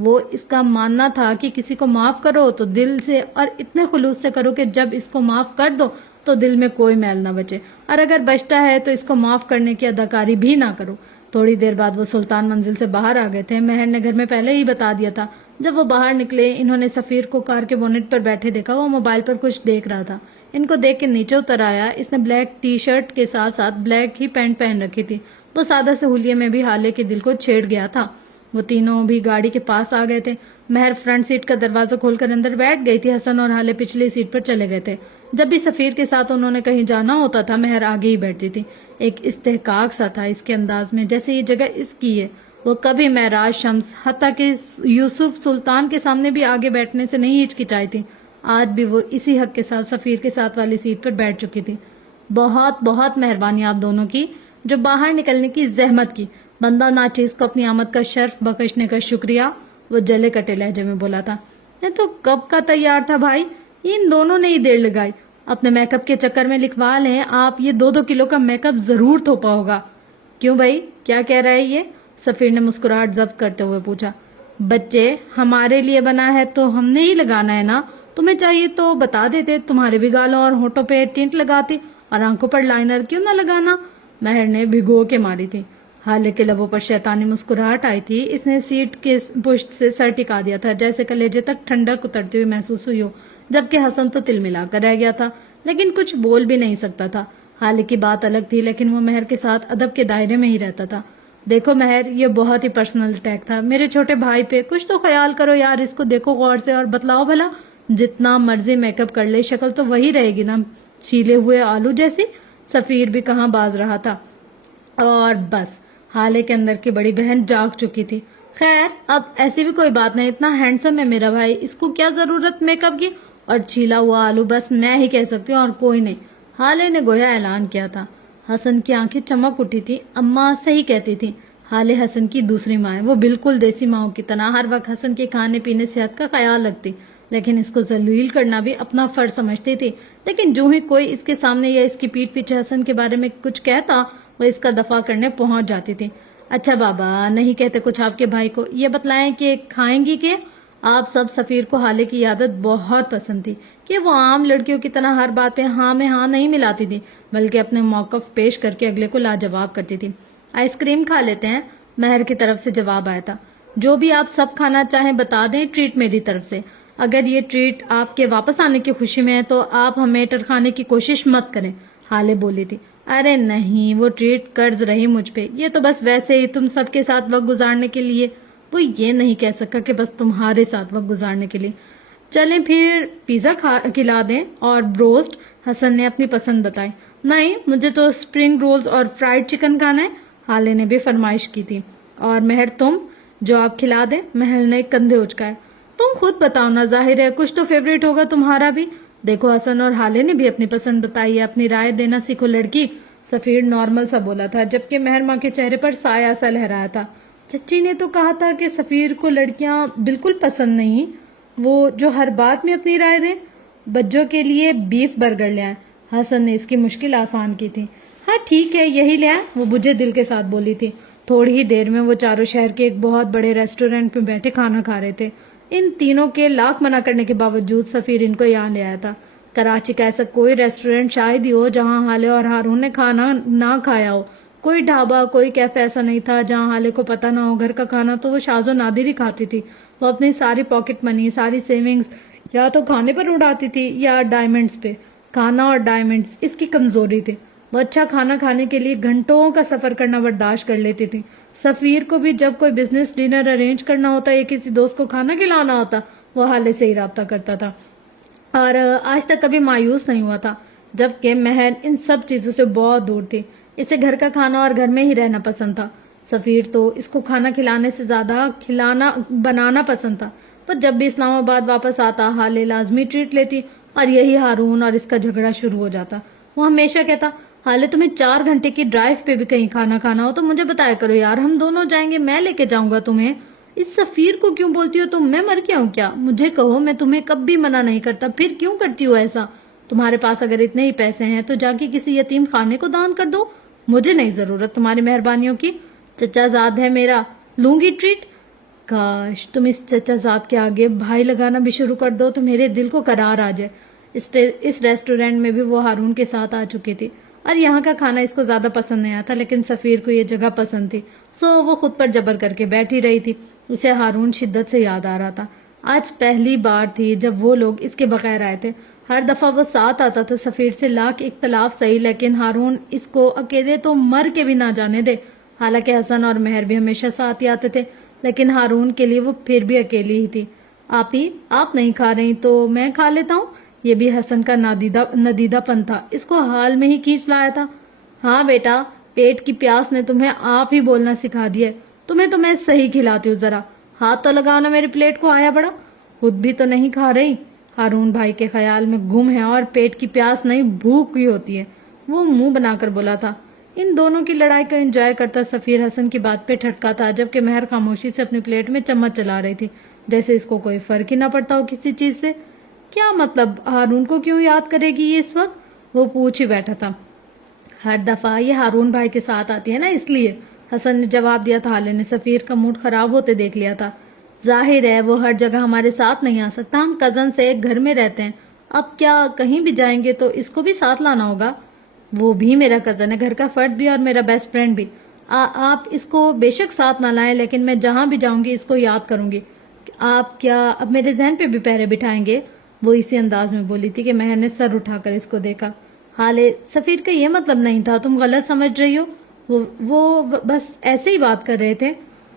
وہ اس کا ماننا تھا کہ کسی کو معاف کرو تو دل سے اور اتنے خلوص سے کرو کہ جب اس کو معاف کر دو تو دل میں کوئی میل نہ بچے، اور اگر بچتا ہے تو اس کو معاف کرنے کی اداکاری بھی نہ کرو۔ تھوڑی دیر بعد وہ سلطان منزل سے باہر آ گئے تھے۔ مہر نے گھر میں پہلے ہی بتا دیا تھا۔ جب وہ باہر نکلے انہوں نے سفیر کو کار کے بونٹ پر بیٹھے دیکھا، وہ موبائل پر کچھ دیکھ رہا تھا۔ ان کو دیکھ کے نیچے اتر آیا۔ اس نے بلیک ٹی شرٹ کے ساتھ ساتھ بلیک ہی پینٹ پہن رکھی تھی۔ وہ سادہ سے حلیے میں بھی حالے کے دل کو چھیڑ گیا تھا۔ وہ تینوں بھی گاڑی کے پاس آ گئے تھے۔ مہر فرنٹ سیٹ کا دروازہ کھول کر اندر بیٹھ گئی تھی۔ حسن اور حالے پچھلی سیٹ پر چلے گئے تھے۔ جب بھی سفیر کے ساتھ انہوں نے کہیں جانا ہوتا تھا مہر آگے ہی بیٹھتی تھی۔ ایک استحقاق سا تھا اس کے انداز میں، جیسے یہ جگہ اس کی ہے۔ وہ کبھی معراج شمس حتیٰ کہ یوسف سلطان کے سامنے بھی آگے بیٹھنے سے نہیں ہچکچائی تھی۔ آج بھی وہ اسی حق کے ساتھ سفیر کے ساتھ والی سیٹ پر بیٹھ چکی تھی۔ بہت بہت مہربانی آپ دونوں کی جو باہر نکلنے کی زحمت کی۔ بندہ ناچیز کو اپنی آمد کا شرف بخشنے کا شکریہ، وہ جلے کٹے لہجے میں بولا تھا۔ میں تو کب کا تیار تھا بھائی، ان دونوں نے ہی دیر لگائی۔ اپنے میک اپ کے چکر میں لکھوا لیں آپ، یہ 2-2 کلو کا میک اپ ضرور تھوپا ہوگا۔ کیوں بھائی، کیا کہہ رہا ہے یہ؟ سفیر نے مسکراہٹ ضبط کرتے ہوئے پوچھا۔ بچے، ہمارے لیے بنا ہے تو ہم نے ہی لگانا ہے نا، تمہیں چاہیے تو بتا دیتے، تمہارے بھی گالوں اور ہونٹوں پہ ٹینٹ لگاتے اور آنکھوں پر لائنر کیوں نہ لگانا؟ مہر نے بھگو کے ماری تھی۔ حالے کے لبوں پر شیطانی مسکراہٹ آئی تھی۔ اس نے سیٹ کے پشت سے سر ٹکا دیا تھا، جیسے کلیجے تک ٹھنڈک اترتی ہوئی محسوس ہوئی ہو، جبکہ حسن تو تل ملا کر رہ گیا تھا لیکن کچھ بول بھی نہیں سکتا تھا۔ حالے کی بات الگ تھی لیکن وہ مہر کے ساتھ ادب کے دائرے میں ہی رہتا تھا۔ دیکھو مہر، یہ بہت ہی پرسنل اٹیک تھا میرے چھوٹے بھائی پہ، کچھ تو خیال کرو یار، اس کو دیکھو غور سے اور بتلاؤ بھلا۔ جتنا مرضی میک اپ کر لے شکل تو وہی رہے گی نا، چھیلے ہوئے آلو جیسی۔ سفیر بھی کہاں باز رہا تھا، اور بس حالے کے اندر کی بڑی بہن جاگ چکی تھی۔ خیر اب ایسی بھی کوئی بات نہیں، اتنا ہینڈسم ہے میرا بھائی، اس کو کیا ضرورت میک اپ کی، اور چھیلا ہوا آلو بس میں ہی کہہ سکتی ہوں اور کوئی نہیں۔ حالے نے گویا اعلان کیا تھا۔ حسن کی آنکھیں چمک اٹھی تھی۔ اماں صحیح کہتی تھی، حالے حسن کی دوسری ماں ہے، وہ بالکل دیسی ماؤں کی طرح ہر وقت حسن کے کھانے پینے صحت کا خیال رکھتی، لیکن اس کو ذلیل کرنا بھی اپنا فرض سمجھتی تھی۔ لیکن جو ہی کوئی اس کے سامنے یا اس کی پیٹھ پیچھے حسن کے بارے میں کچھ کہتا وہ اس کا دفاع کرنے پہنچ جاتی تھی۔ اچھا بابا، نہیں کہتے کچھ آپ کے بھائی کو، یہ بتلائیں کہ کھائیں گی کہ؟ آپ سب سفیر کو حالے کی عادت بہت پسند تھی کہ وہ عام لڑکیوں کی طرح ہر بات پہ ہاں میں ہاں نہیں ملاتی تھی، بلکہ اپنے موقف پیش کر کے اگلے کو لاجواب کرتی تھی۔ آئس کریم کھا لیتے ہیں؟ مہر کی طرف سے جواب آیا تھا۔ جو بھی آپ سب کھانا چاہیں بتا دیں، ٹریٹ میری طرف سے۔ اگر یہ ٹریٹ آپ کے واپس آنے کی خوشی میں ہے تو آپ ہمیں ٹرکھانے کی کوشش مت کریں، حالے بولی تھی۔ ارے نہیں، وہ ٹریٹ قرض رہی مجھ پہ، یہ تو بس ویسے ہی تم سب کے ساتھ وقت گزارنے کے لیے۔ وہ یہ نہیں کہہ سکا کہ بس تمہارے ساتھ وقت گزارنے کے لیے۔ چلیں پھر پیزا کھلا دیں اور بروسٹ، حسن نے اپنی پسند بتائی۔ نہیں، مجھے تو سپرنگ رولز اور فرائیڈ چکن کھانا ہے، حالے نے بھی فرمائش کی تھی۔ اور مہر تم، جو آپ کھلا دیں، مہر نے کندھے اچکائے۔ تم خود بتاؤ نا، ظاہر ہے کچھ تو فیوریٹ ہوگا تمہارا بھی۔ دیکھو حسن اور حالے نے بھی اپنی پسند بتائی ہے، اپنی رائے دینا سیکھو لڑکی، سفیر نارمل سا بولا تھا، جبکہ مہر ماں کے چہرے پر سایہ سا لہرایا تھا۔ چچی نے تو کہا تھا کہ سفیر کو لڑکیاں بالکل پسند نہیں، وہ جو ہر بات میں اپنی رائے دیں۔ بچوں کے لیے بیف برگر لے آئیں، حسن نے اس کی مشکل آسان کی تھی۔ ہاں ٹھیک ہے، یہی لے آئیں، وہ بجھے دل کے ساتھ بولی تھی۔ تھوڑی ہی دیر میں وہ چاروں شہر کے ایک بہت بڑے ریسٹورینٹ میں بیٹھے کھانا کھا رہے تھے۔ ان تینوں کے لاکھ منع کرنے کے باوجود سفیر ان کو یہاں لے آیا تھا۔ کراچی کا ایسا کوئی ریسٹورینٹ شاید ہی ہو جہاں حالے اور ہارون نے کھانا نہ کھایا ہو۔ کوئی ڈھابا، کوئی کیفے ایسا نہیں تھا جہاں حالے کو پتہ نہ ہو گھر کا کھانا تو وہ شاذ و نادر ہی کھاتی تھی۔ وہ اپنی ساری پاکٹ منی، ساری سیونگز یا تو کھانے پر اڑاتی تھی یا ڈائمنڈز پہ۔ کھانا اور ڈائمنڈز اس کی کمزوری تھی۔ وہ اچھا کھانا کھانے کے لیے گھنٹوں کا سفر کرنا برداشت کر لیتی تھی۔ سفیر کو بھی جب کوئی بزنس ڈنر ارینج کرنا ہوتا یا کسی دوست کو کھانا کھلانا ہوتا وہ حالے سے ہی رابطہ کرتا تھا، اور آج تک کبھی مایوس نہیں ہوا تھا، جبکہ مہر ان سب چیزوں سے بہت دور تھی۔ اسے گھر کا کھانا اور گھر میں ہی رہنا پسند تھا۔ سفیر تو اس کو کھانا کھلانے سے زیادہ بنانا پسند تھا۔ وہ جب بھی اسلام آباد واپس آتا حالے لازمی ٹریٹ لیتی اور یہی ہارون اور اس کا جھگڑا شروع ہو جاتا۔ وہ ہمیشہ کہتا، حالے تمہیں 4 گھنٹے کی ڈرائیو پہ بھی کہیں کھانا کھانا ہو تو مجھے بتایا کرو یار، ہم دونوں جائیں گے، میں لے کے جاؤں گا تمہیں۔ اس سفیر کو کیوں بولتی ہو تم؟ میں مر گیا ہوں کیا؟ مجھے کہو، میں تمہیں کب بھی منع نہیں کرتا، پھر کیوں کرتی ہو ایسا؟ تمہارے پاس اگر اتنے ہی پیسے ہیں تو جا کے کسی یتیم خانے کو دان کر دو، مجھے نہیں ضرورت تمہاری مہربانیوں کی۔ چچا زاد ہے میرا، لوں گی ٹریٹ۔ کاش تم اس چچا زاد کے آگے بھائی لگانا بھی شروع کر دو تو میرے دل کو قرار آ جائے۔ اس ریسٹورینٹ میں بھی وہ ہارون کے ساتھ آ چکی تھی اور یہاں کا کھانا اس کو زیادہ پسند نہیں آتا، لیکن سفیر کو یہ جگہ پسند تھی، سو وہ خود پر جبر کر کے بیٹھی رہی تھی۔ اسے ہارون شدت سے یاد آ رہا تھا۔ آج پہلی بار تھی جب وہ لوگ اس کے بغیر آئے تھے۔ ہر دفعہ وہ ساتھ آتا تھا سفیر سے لاکھ اختلاف صحیح، لیکن ہارون اس کو اکیلے تو مر کے بھی نہ جانے دے۔ حالانکہ حسن اور مہر بھی ہمیشہ ساتھ ہی آتے تھے، لیکن ہارون کے لیے وہ پھر بھی اکیلی ہی تھی۔ آپ نہیں کھا رہی تو میں کھا لیتا ہوں۔ یہ بھی حسن کا ندیدہ پن تھا، اس کو حال میں ہی کھینچ لایا تھا۔ ہاں بیٹا، پیٹ کی پیاس نے تمہیں آپ ہی بولنا سکھا دیا، تمہیں تو میں صحیح کھلاتی ہوں، ذرا ہاتھ تو لگاؤ نا میری پلیٹ کو، آیا بڑا۔ خود بھی تو نہیں کھا رہی۔ ہارون بھائی کے خیال میں گم ہے اور پیٹ کی پیاس نہیں بھوک کی ہوتی ہے، وہ منہ بنا کر بولا تھا۔ ان دونوں کی لڑائی کو انجوائے کرتا سفیر حسن کی بات پہ ٹھٹکا تھا، جبکہ مہر خاموشی سے اپنی پلیٹ میں چمچ چلا رہی تھی، جیسے اس کو کوئی فرق ہی نہ پڑتا ہو کسی چیز سے۔ کیا مطلب، ہارون کو کیوں یاد کرے گی یہ اس وقت؟ وہ پوچھ ہی بیٹھا تھا۔ ہر دفعہ یہ ہارون بھائی کے ساتھ آتی ہے نا، اس لیے، حسن نے جواب دیا تھا۔ حالے نے سفیر کا موڈ خراب ہوتے دیکھ لیا تھا۔ ظاہر ہے وہ ہر جگہ ہمارے ساتھ نہیں آ سکتا، ہم کزن سے ایک گھر میں رہتے ہیں، اب کیا کہیں بھی جائیں گے تو اس کو بھی ساتھ لانا ہوگا؟ وہ بھی میرا کزن ہے، گھر کا فرد بھی اور میرا بیسٹ فرینڈ بھی۔ آپ اس کو بے شک ساتھ نہ لائیں، لیکن میں جہاں بھی جاؤں گی اس کو یاد کروں گی۔ آپ کیا اب میرے ذہن پہ بھی پہرے بٹھائیں گے؟ وہ اسی انداز میں بولی تھی کہ مہر نے سر اٹھا کر اس کو دیکھا۔ حالے، سفیر کا یہ مطلب نہیں تھا، تم غلط سمجھ رہی ہو، وہ بس ایسے ہی بات کر رہے تھے۔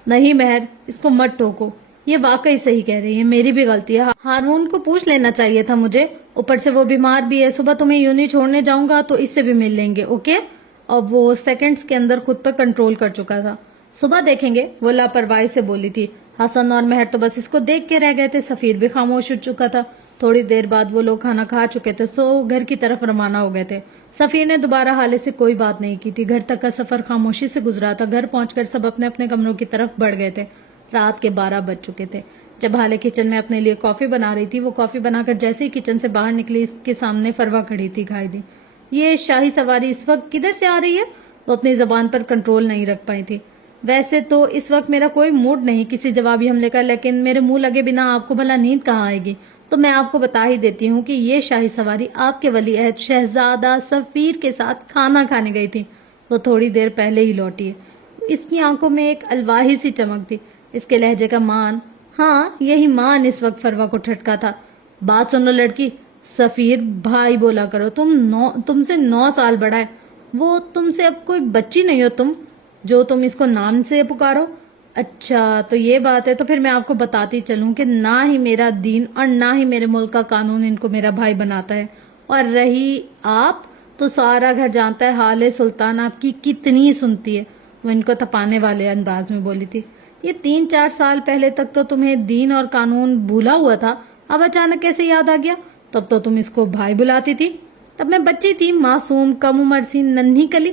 نہیں مہر، اس کو مت ٹوکو، یہ واقعی صحیح کہہ رہی ہے، میری بھی غلطی ہے، ہارون کو پوچھ لینا چاہیے تھا مجھے، اوپر سے وہ بیمار بھی ہے، صبح تمہیں یوں نہیں چھوڑنے جاؤں گا تو اس سے بھی مل لیں گے، اوکے؟ اور وہ سیکنڈز کے اندر خود پر کنٹرول کر چکا تھا۔ صبح دیکھیں گے، وہ لاپرواہی سے بولی تھی۔ حسن اور مہر تو بس اس کو دیکھ کے رہ گئے تھے، سفیر بھی خاموش ہو چکا تھا۔ تھوڑی دیر بعد وہ لوگ کھانا کھا چکے تھے، سو گھر کی طرف روانہ ہو گئے تھے۔ سفیر نے دوبارہ حالے سے کوئی بات نہیں کی تھی، گھر تک کا سفر خاموشی سے گزرا تھا۔ گھر پہنچ کر سب اپنے اپنے کمروں کی طرف بڑھ گئے تھے۔ رات کے 12 بج چکے تھے۔ جب حالے کچن میں اپنے لیے کافی بنا رہی تھی، وہ کافی بنا کر جیسے ہی کچن سے باہر نکلی، اس کے سامنے فروا کھڑی تھی گھائی دی۔ یہ شاہی سواری اس وقت کدھر سے آ رہی ہے؟ وہ اپنی زبان پر کنٹرول نہیں رکھ پائی تھی۔ ویسے تو اس وقت میرا کوئی موڈ نہیں کسی جوابی حملے کا، لیکن میرے منہ لگے بنا آپ کو بھلا نیند کہاں آئے گی؟ تو میں آپ کو بتا ہی دیتی ہوں کہ یہ شاہی سواری آپ کے ولی عہد شہزادہ سفیر کے ساتھ کھانا کھانے گئی تھی۔ وہ تھوڑی دیر پہلے ہی لوٹی ہے۔ اس کی آنکھوں میں ایک الواحی سی چمک تھی، اس کے لہجے کا مان، ہاں یہی مان اس وقت فروا کو ٹھٹکا تھا۔ بات سن لو لڑکی، سفیر بھائی بولا کرو، تم سے 9 سال بڑا ہے، وہ تم سے اب کوئی بچی نہیں ہو تم، جو تم اس کو نام سے پکارو۔ اچھا تو یہ بات ہے، تو پھر میں آپ کو بتاتی چلوں کہ نہ ہی میرا دین اور نہ ہی میرے ملک کا قانون ان کو میرا بھائی بناتا ہے، اور رہی آپ تو سارا گھر جانتا ہے حال سلطان آپ کی کتنی سنتی ہے۔ وہ ان کو تپانے والے انداز میں بولی تھی۔ یہ 3-4 سال پہلے تک تو تمہیں دین اور قانون بھولا ہوا تھا، اب اچانک کیسے یاد آ گیا؟ تب تو تم اس کو بھائی بلاتی تھی، تب میں بچی تھی، معصوم، کم عمر سی ننھی کلی،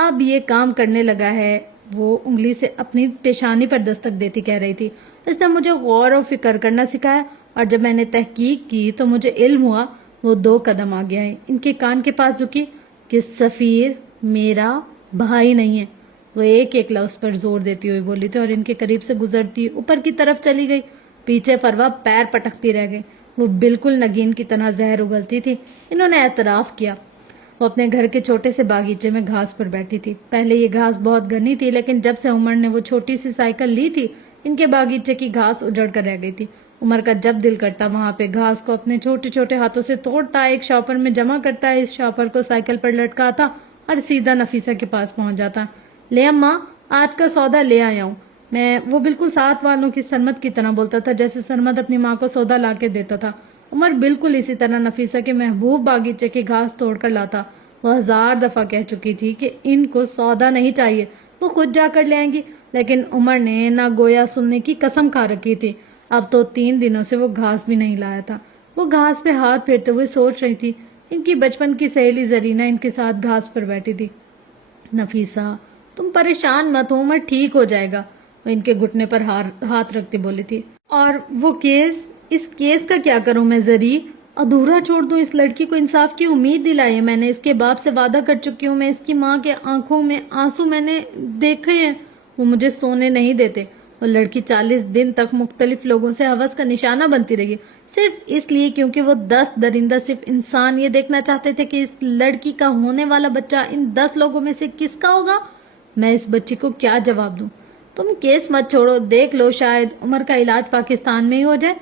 اب یہ کام کرنے لگا ہے۔ وہ انگلی سے اپنی پیشانی پر دستک دیتی کہہ رہی تھی، اس نے مجھے غور و فکر کرنا سکھایا، اور جب میں نے تحقیق کی تو مجھے علم ہوا وہ 2 قدم آگے آئے، ان کے کان کے پاس جھکی کہ سفیر میرا بھائی نہیں ہے۔ وہ ایک لفظ پر زور دیتی ہوئی بولی تھی اور ان کے قریب سے گزرتی اوپر کی طرف چلی گئی۔ پیچھے فروا پیر پٹکتی رہ گئی، وہ بالکل نگین کی طرح زہر اگلتی تھی۔ انہوں نے اعتراف کیا۔ وہ اپنے گھر کے چھوٹے سے باغیچے میں گھاس پر بیٹھی تھی۔ پہلے یہ گھاس بہت گھنی تھی، لیکن جب سے عمر نے وہ چھوٹی سی سائیکل لی تھی، ان کے باغیچے کی گھاس اجڑ کر رہ گئی تھی۔ عمر کا جب دل کرتا وہاں پہ گھاس کو اپنے چھوٹے چھوٹے ہاتھوں سے توڑتا، ایک شاپر میں جمع کرتا، اس شاپر کو سائیکل پر لٹکاتا اور سیدھا نفیسہ کے پاس پہنچ جاتا۔ لے اماں، آج کا سودا لے آیا ہوں میں۔ وہ بالکل ساتھ والوں کی سرمد کی طرح بولتا تھا، جیسے سرمد اپنی ماں کو سودا لا کے دیتا تھا۔ عمر بالکل اسی طرح نفیسہ کے محبوب باغیچے کی گھاس توڑ کر لاتا۔ وہ 1000 دفعہ کہہ چکی تھی کہ ان کو سودا نہیں چاہیے، وہ خود جا کر لے آئیں گی، لیکن عمر نے نہ گویا سننے کی قسم کھا رکھی تھی۔ اب تو 3 دنوں سے وہ گھاس بھی نہیں لایا تھا۔ وہ گھاس پہ ہاتھ پھیرتے ہوئے سوچ رہی تھی۔ ان کی بچپن کی سہیلی زرینہ ان کے ساتھ گھاس پر بیٹھی تھی۔ نفیسہ، تم پریشان مت ہو، عمر ٹھیک ہو جائے گا، وہ ان کے گھٹنے پر ہاتھ رکھتے بولی تھی۔ اور وہ کیس، اس کیس کا کیا کروں میں زری؟ ادھورا چھوڑ دوں؟ اس لڑکی کو انصاف کی امید دلائی ہے میں نے، اس کے باپ سے وعدہ کر چکی ہوں، میں اس کی ماں کے آنکھوں میں آنسو میں نے دیکھے ہیں، وہ مجھے سونے نہیں دیتے۔ وہ لڑکی 40 دن تک مختلف لوگوں سے ہوس کا نشانہ بنتی رہی، صرف اس لیے کیونکہ وہ 10 درندہ صرف انسان یہ دیکھنا چاہتے تھے کہ اس لڑکی کا ہونے والا بچہ ان 10 لوگوں میں سے کس کا ہوگا۔ میں اس بچی کو کیا جواب دوں؟ تم کیس مت چھوڑو، دیکھ لو شاید عمر کا علاج پاکستان میں ہی ہو جائے۔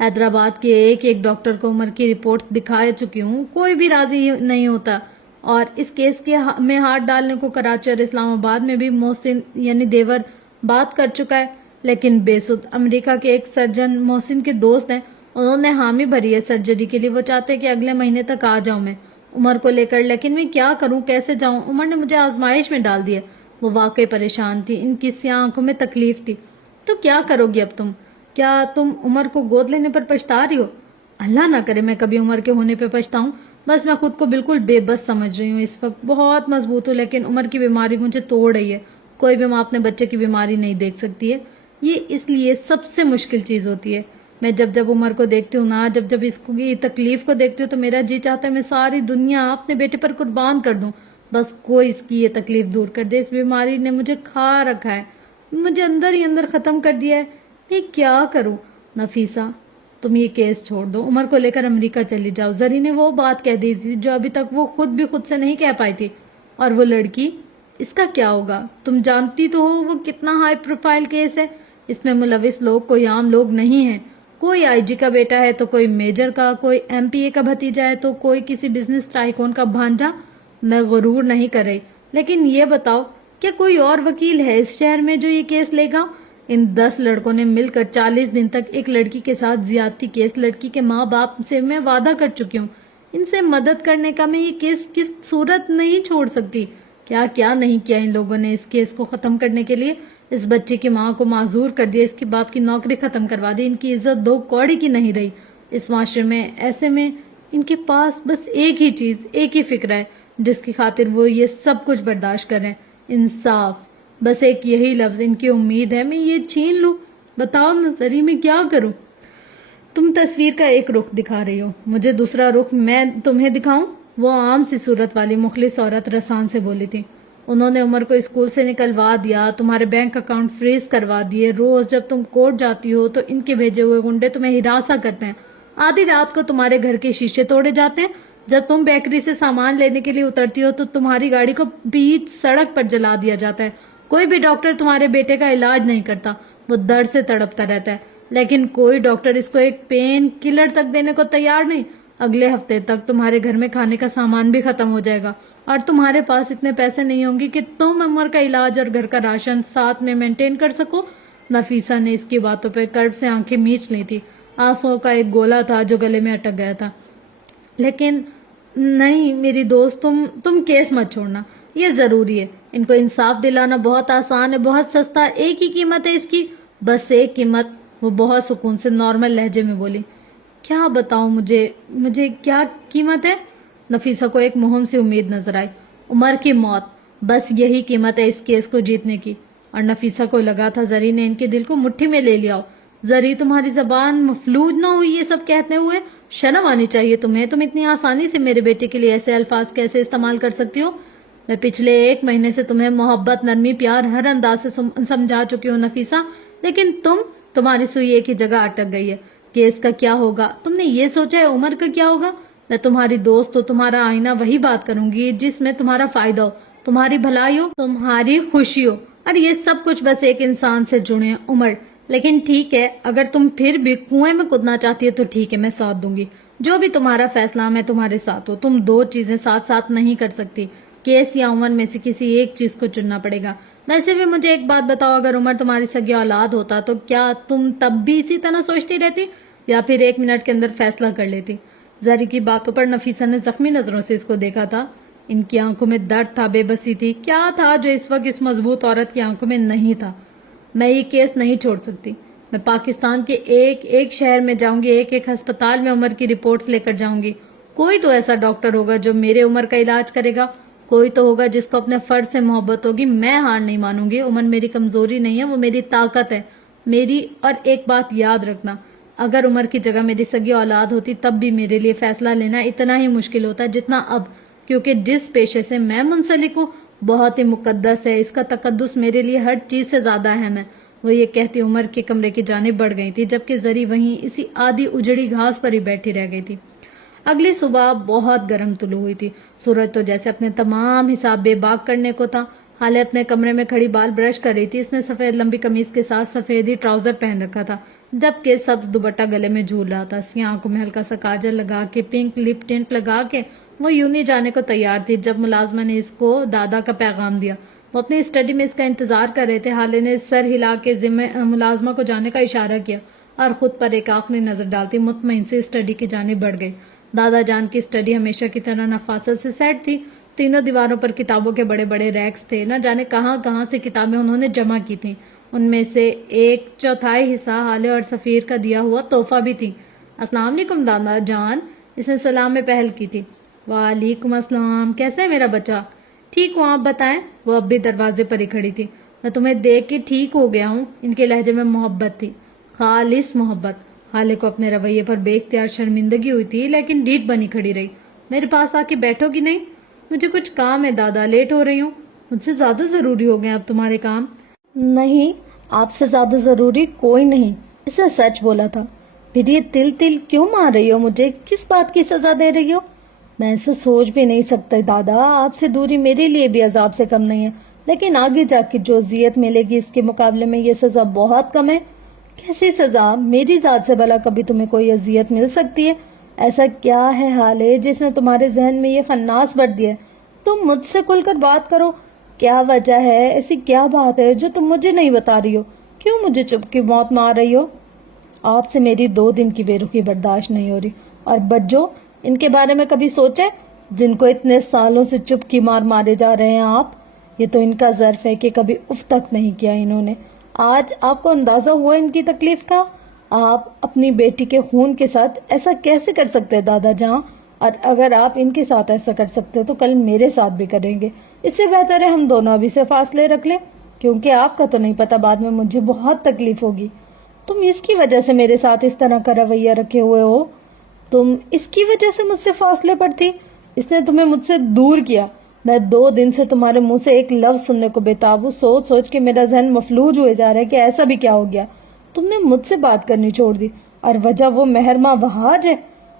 حیدرآباد کے ایک ڈاکٹر کو عمر کی رپورٹ دکھا چکی ہوں، کوئی بھی راضی نہیں ہوتا، اور اس کیس کے میں ہاتھ ڈالنے کو کراچی اور اسلام آباد میں بھی محسن یعنی دیور بات کر چکا ہے، لیکن بے سود امریکہ کے ایک سرجن محسن کے دوست ہیں، انہوں نے حامی بھری ہے سرجری کے لیے، وہ چاہتے کہ اگلے مہینے تک آ جاؤں میں عمر کو لے کر، لیکن میں کیا کروں، کیسے جاؤں؟ عمر نے مجھے آزمائش میں ڈال دیا۔ وہ واقعی پریشان تھی، ان کی سیاہ آنکھوں میں تکلیف تھی۔ تو کیا کرو گی اب تم؟ کیا تم عمر کو گود لینے پر پچھتا رہی ہو؟ اللہ نہ کرے میں کبھی عمر کے ہونے پہ پچھتاؤں، بس میں خود کو بالکل بے بس سمجھ رہی ہوں، اس وقت بہت مضبوط ہوں، لیکن عمر کی بیماری مجھے توڑ رہی ہے۔ کوئی بھی ماں اپنے بچے کی بیماری نہیں دیکھ سکتی ہے، یہ اس لیے سب سے مشکل چیز ہوتی ہے۔ میں جب عمر کو دیکھتی ہوں نا، جب اس کی تکلیف کو دیکھتی ہوں تو میرا جی چاہتا ہے میں ساری دنیا اپنے بیٹے پر قربان کر دوں، بس کوئی اس کی یہ تکلیف دور کر دے۔ اس بیماری نے مجھے کھا رکھا ہے، مجھے اندر ہی اندر ختم کر دیا ہے، میں کیا کروں؟ نفیسہ تم یہ کیس چھوڑ دو، عمر کو لے کر امریکہ چلی جاؤ۔ زری نے وہ بات کہہ دی تھی جو ابھی تک وہ خود بھی خود سے نہیں کہہ پائی تھی۔ اور وہ لڑکی، اس کا کیا ہوگا؟ تم جانتی تو ہو وہ کتنا ہائی پروفائل کیس ہے، اس میں ملوث لوگ کوئی عام لوگ نہیں ہیں، کوئی آئی جی کا بیٹا ہے تو کوئی میجر کا، کوئی ایم پی اے کا بھتیجا ہے تو کوئی کسی بزنس ٹائکون کا بھانجا۔ میں غرور نہیں کر رہی، لیکن یہ بتاؤ کیا کوئی اور وکیل ہے اس شہر میں جو یہ کیس لے گا؟ ان 10 لڑکوں نے مل کر 40 دن تک ایک لڑکی کے ساتھ زیادتی کیس، لڑکی کے ماں باپ سے میں وعدہ کر چکی ہوں ان سے مدد کرنے کا، میں یہ کیس کس صورت نہیں چھوڑ سکتی۔ کیا نہیں کیا ان لوگوں نے اس کیس کو ختم کرنے کے لیے، اس بچے کی ماں کو معذور کر دیا، اس کے باپ کی نوکری ختم کروا دی، ان کی عزت 2 کوڑی کی نہیں رہی اس معاشرے میں۔ ایسے میں ان کے پاس بس ایک ہی چیز، ایک ہی فکر ہے جس کی خاطر وہ یہ سب کچھ برداشت کر رہے ہیں، انصاف۔ بس ایک یہی لفظ ان کی امید ہے میں یہ چھین لوں۔ بتاؤ نظری میں کیا کروں؟ تم تصویر کا ایک رخ دکھا رہی ہو، مجھے دوسرا رخ میں تمہیں دکھاؤں؟ وہ عام سی صورت والی مخلص عورت رسان سے بولی تھی۔ انہوں نے عمر کو اسکول سے نکلوا دیا، تمہارے بینک اکاؤنٹ فریز کروا دیے، روز جب تم کورٹ جاتی ہو تو ان کے بھیجے ہوئے گنڈے تمہیں ہراساں کرتے ہیں، آدھی رات کو تمہارے گھر کے شیشے توڑے جاتے ہیں، جب تم بیکری سے سامان لینے کے لیے اترتی ہو تو تمہاری گاڑی کو بیچ سڑک پر جلا دیا جاتا ہے، کوئی بھی ڈاکٹر تمہارے بیٹے کا علاج نہیں کرتا، وہ درد سے تڑپتا رہتا ہے، لیکن کوئی ڈاکٹر اس کو ایک پین کلر تک دینے کو تیار نہیں۔ اگلے ہفتے تک تمہارے گھر میں کھانے کا سامان بھی ختم ہو جائے گا اور تمہارے پاس اتنے پیسے نہیں ہوں گے کہ تم عمر کا علاج اور گھر کا راشن ساتھ میں مینٹین کر سکو۔ نفیسہ نے اس کی باتوں پہ کرب سے آنکھیں میچ لی تھی، آنسوؤں کا ایک گولا تھا جو گلے میں اٹک گیا تھا۔ لیکن نہیں میری دوست، تم کیس مت چھوڑنا، یہ ضروری ہے، ان کو انصاف دلانا بہت آسان ہے، بہت سستا، ایک ہی قیمت ہے اس کی، بس ایک قیمت۔ وہ بہت سکون سے نارمل لہجے میں بولی۔ کیا بتاؤں مجھے کیا قیمت ہے؟ نفیسہ کو ایک مہم سے امید نظر آئی۔ عمر کی موت، بس یہی قیمت ہے اس کیس کو جیتنے کی۔ اور نفیسہ کو لگا تھا زری نے ان کے دل کو مٹھی میں لے لیا ہو۔ زری تمہاری زبان مفلوج نہ ہوئی یہ سب کہتے ہوئے؟ شرم آنی چاہیے تمہیں، تم اتنی آسانی سے میرے بیٹے کے لیے ایسے الفاظ کیسے استعمال کر سکتی ہو؟ میں پچھلے 1 مہینے سے تمہیں محبت، نرمی، پیار ہر انداز سے سمجھا چکی ہوں نفیسہ، لیکن تمہاری سوئی ایک ہی جگہ اٹک گئی ہے۔ کیس کا کیا ہوگا؟ تم نے یہ سوچا ہے عمر کا کیا ہوگا؟ میں تمہاری دوست ہوں، تمہارا آئینہ وہی بات کروں گی جس میں تمہارا فائدہ ہو، تمہاری بھلائی ہو، تمہاری خوشی ہو، اور یہ سب کچھ بس ایک انسان سے جڑے ہیں، عمر۔ لیکن ٹھیک ہے، اگر تم پھر بھی کنویں میں کودنا چاہتی ہے تو ٹھیک ہے، میں ساتھ دوں گی، جو بھی تمہارا فیصلہ میں تمہارے ساتھ ہوں۔ تم 2 چیزیں ساتھ نہیں کر سکتی، کیس یا عمر میں سے کسی ایک چیز کو چننا پڑے گا۔ ویسے بھی مجھے ایک بات بتاؤ، اگر عمر تمہاری سگی اولاد ہوتا تو کیا تم تب بھی اسی طرح سوچتی رہتی یا پھر 1 منٹ کے اندر فیصلہ کر لیتی؟ زری کی باتوں پر نفیسہ نے زخمی نظروں سے اس کو دیکھا تھا، ان کی آنکھوں میں درد تھا، بے بسی تھی، کیا تھا جو اس وقت اس مضبوط عورت کی آنکھوں میں نہیں تھا؟ میں یہ کیس نہیں چھوڑ سکتی، میں پاکستان کے ایک شہر میں جاؤں گی، ایک ہسپتال میں عمر کی رپورٹس لے کر جاؤں گی، کوئی تو ایسا ڈاکٹر ہوگا جو میرے عمر کا علاج کرے گا، کوئی تو ہوگا جس کو اپنے فرض سے محبت ہوگی، میں ہار نہیں مانوں گی، عمر میری کمزوری نہیں ہے، وہ میری طاقت ہے میری۔ اور ایک بات یاد رکھنا، اگر عمر کی جگہ میری سگی اولاد ہوتی تب بھی میرے لیے فیصلہ لینا اتنا ہی مشکل ہوتا جتنا اب، کیونکہ جس پیشے سے میں منسلک ہوں بہت ہی مقدس ہے، اس کا تقدس میرے لیے ہر چیز سے زیادہ اہم ہے۔ وہ یہ کہتی عمر کے کمرے کی جانب بڑھ گئی تھی، جبکہ زری وہیں اسی آدھی اجڑی گھاس پر ہی بیٹھی رہ گئی تھی۔ اگلی صبح بہت گرم طلوع ہوئی تھی۔ سورج تو جیسے اپنے تمام حساب بے باک کرنے کو تھا۔ حالے اپنے کمرے میں کھڑی بال برش کر رہی تھی۔ اس نے سفید لمبی قمیص کے ساتھ سفید ہی ٹراؤزر پہن رکھا تھا، جبکہ سبز دوپٹہ گلے میں جھول رہا تھا۔ سیاہ آنکھوں میں ہلکا سا کاجل لگا کے، پنک لپ ٹنٹ لگا کے وہ یوں نہیں جانے کو تیار تھی جب ملازمہ نے اس کو دادا کا پیغام دیا۔ وہ اپنی اسٹڈی میں اس کا انتظار کر رہے تھے۔ حالے نے سر ہلا کے ملازمہ کو جانے کا اشارہ کیا اور خود پر ایک آخری نظر ڈالتی مطمئن سے اسٹڈی کی جانب بڑھ گئی۔ دادا جان کی اسٹڈی ہمیشہ کی طرح نفاست سے سیٹ تھی۔ تینوں دیواروں پر کتابوں کے بڑے بڑے ریکس تھے۔ نہ جانے کہاں کہاں سے کتابیں انہوں نے جمع کی تھیں۔ ان میں سے 1/4 حصہ حالے اور سفیر کا دیا ہوا تحفہ بھی تھی۔ السلام علیکم دادا جان، اس نے سلام میں پہل کی تھی۔ وعلیکم السلام، کیسا ہے میرا بچہ؟ ٹھیک ہوں، آپ بتائیں؟ وہ اب بھی دروازے پر ہی کھڑی تھی۔ میں تمہیں دیکھ کے ٹھیک ہو گیا ہوں۔ ان کے لہجے میں محبت تھی، خالص محبت۔ حالے کو اپنے رویے پر بے اختیار شرمندگی ہوئی تھی، لیکن ڈیٹ بنی کھڑی رہی۔ میرے پاس آ کے بیٹھو گی نہیں؟ مجھے کچھ کام ہے دادا، لیٹ ہو رہی ہوں۔ مجھ سے زیادہ ضروری ہو گئے اب تمہارے کام؟ نہیں، آپ سے زیادہ ضروری کوئی نہیں، اسے سچ بولا تھا۔ پھر یہ تل تل کیوں مار رہی ہو مجھے؟ کس بات کی سزا دے رہی ہو؟ میں اسے سوچ بھی نہیں سکتا دادا، آپ سے دوری میرے لیے بھی عذاب سے کم نہیں ہے، لیکن آگے جا کے جو اذیت ملے گی اس کے مقابلے میں یہ سزا بہت کم ہے۔ کیسی سزا؟ میری ذات سے بھلا کبھی تمہیں کوئی اذیت مل سکتی ہے؟ ایسا کیا ہے حالے جس نے تمہارے ذہن میں یہ خناس بھر دیا ہے؟ تم مجھ سے کھل کر بات کرو، کیا وجہ ہے؟ ایسی کیا بات ہے جو تم مجھے نہیں بتا رہی ہو؟ کیوں مجھے چپ کی موت مار رہی ہو؟ آپ سے میری 2 دن کی بے رخی برداشت نہیں ہو رہی۔ اور بچوں، ان کے بارے میں کبھی سوچے جن کو اتنے سالوں سے چپ کی مار مارے جا رہے ہیں آپ؟ یہ تو ان کا ظرف ہے کہ کبھی اف تک نہیں کیا انہوں نے۔ آج آپ کو اندازہ ہوا ان کی تکلیف کا؟ آپ اپنی بیٹی کے خون کے ساتھ ایسا کیسے کر سکتے دادا جان؟ اور اگر آپ ان کے ساتھ ایسا کر سکتے تو کل میرے ساتھ بھی کریں گے۔ اس سے بہتر ہے ہم دونوں ابھی سے فاصلے رکھ لیں، کیونکہ آپ کا تو نہیں پتا بعد میں مجھے بہت تکلیف ہوگی۔ تم اس کی وجہ سے میرے ساتھ اس طرح کا رویہ رکھے ہوئے ہو؟ تم اس کی وجہ سے مجھ سے فاصلے پر تھی؟ اس نے تمہیں مجھ سے دور کیا۔ میں 2 دن سے تمہارے منہ سے ایک لفظ سننے کو بےتاب ہوں۔ سوچ سوچ کے میرا ذہن مفلوج ہوئے جا رہا ہے کہ ایسا بھی کیا ہو گیا؟ تم نے مجھ سے بات کرنی چھوڑ دی، اور وجہ وہ مہرماں وہاج ہے۔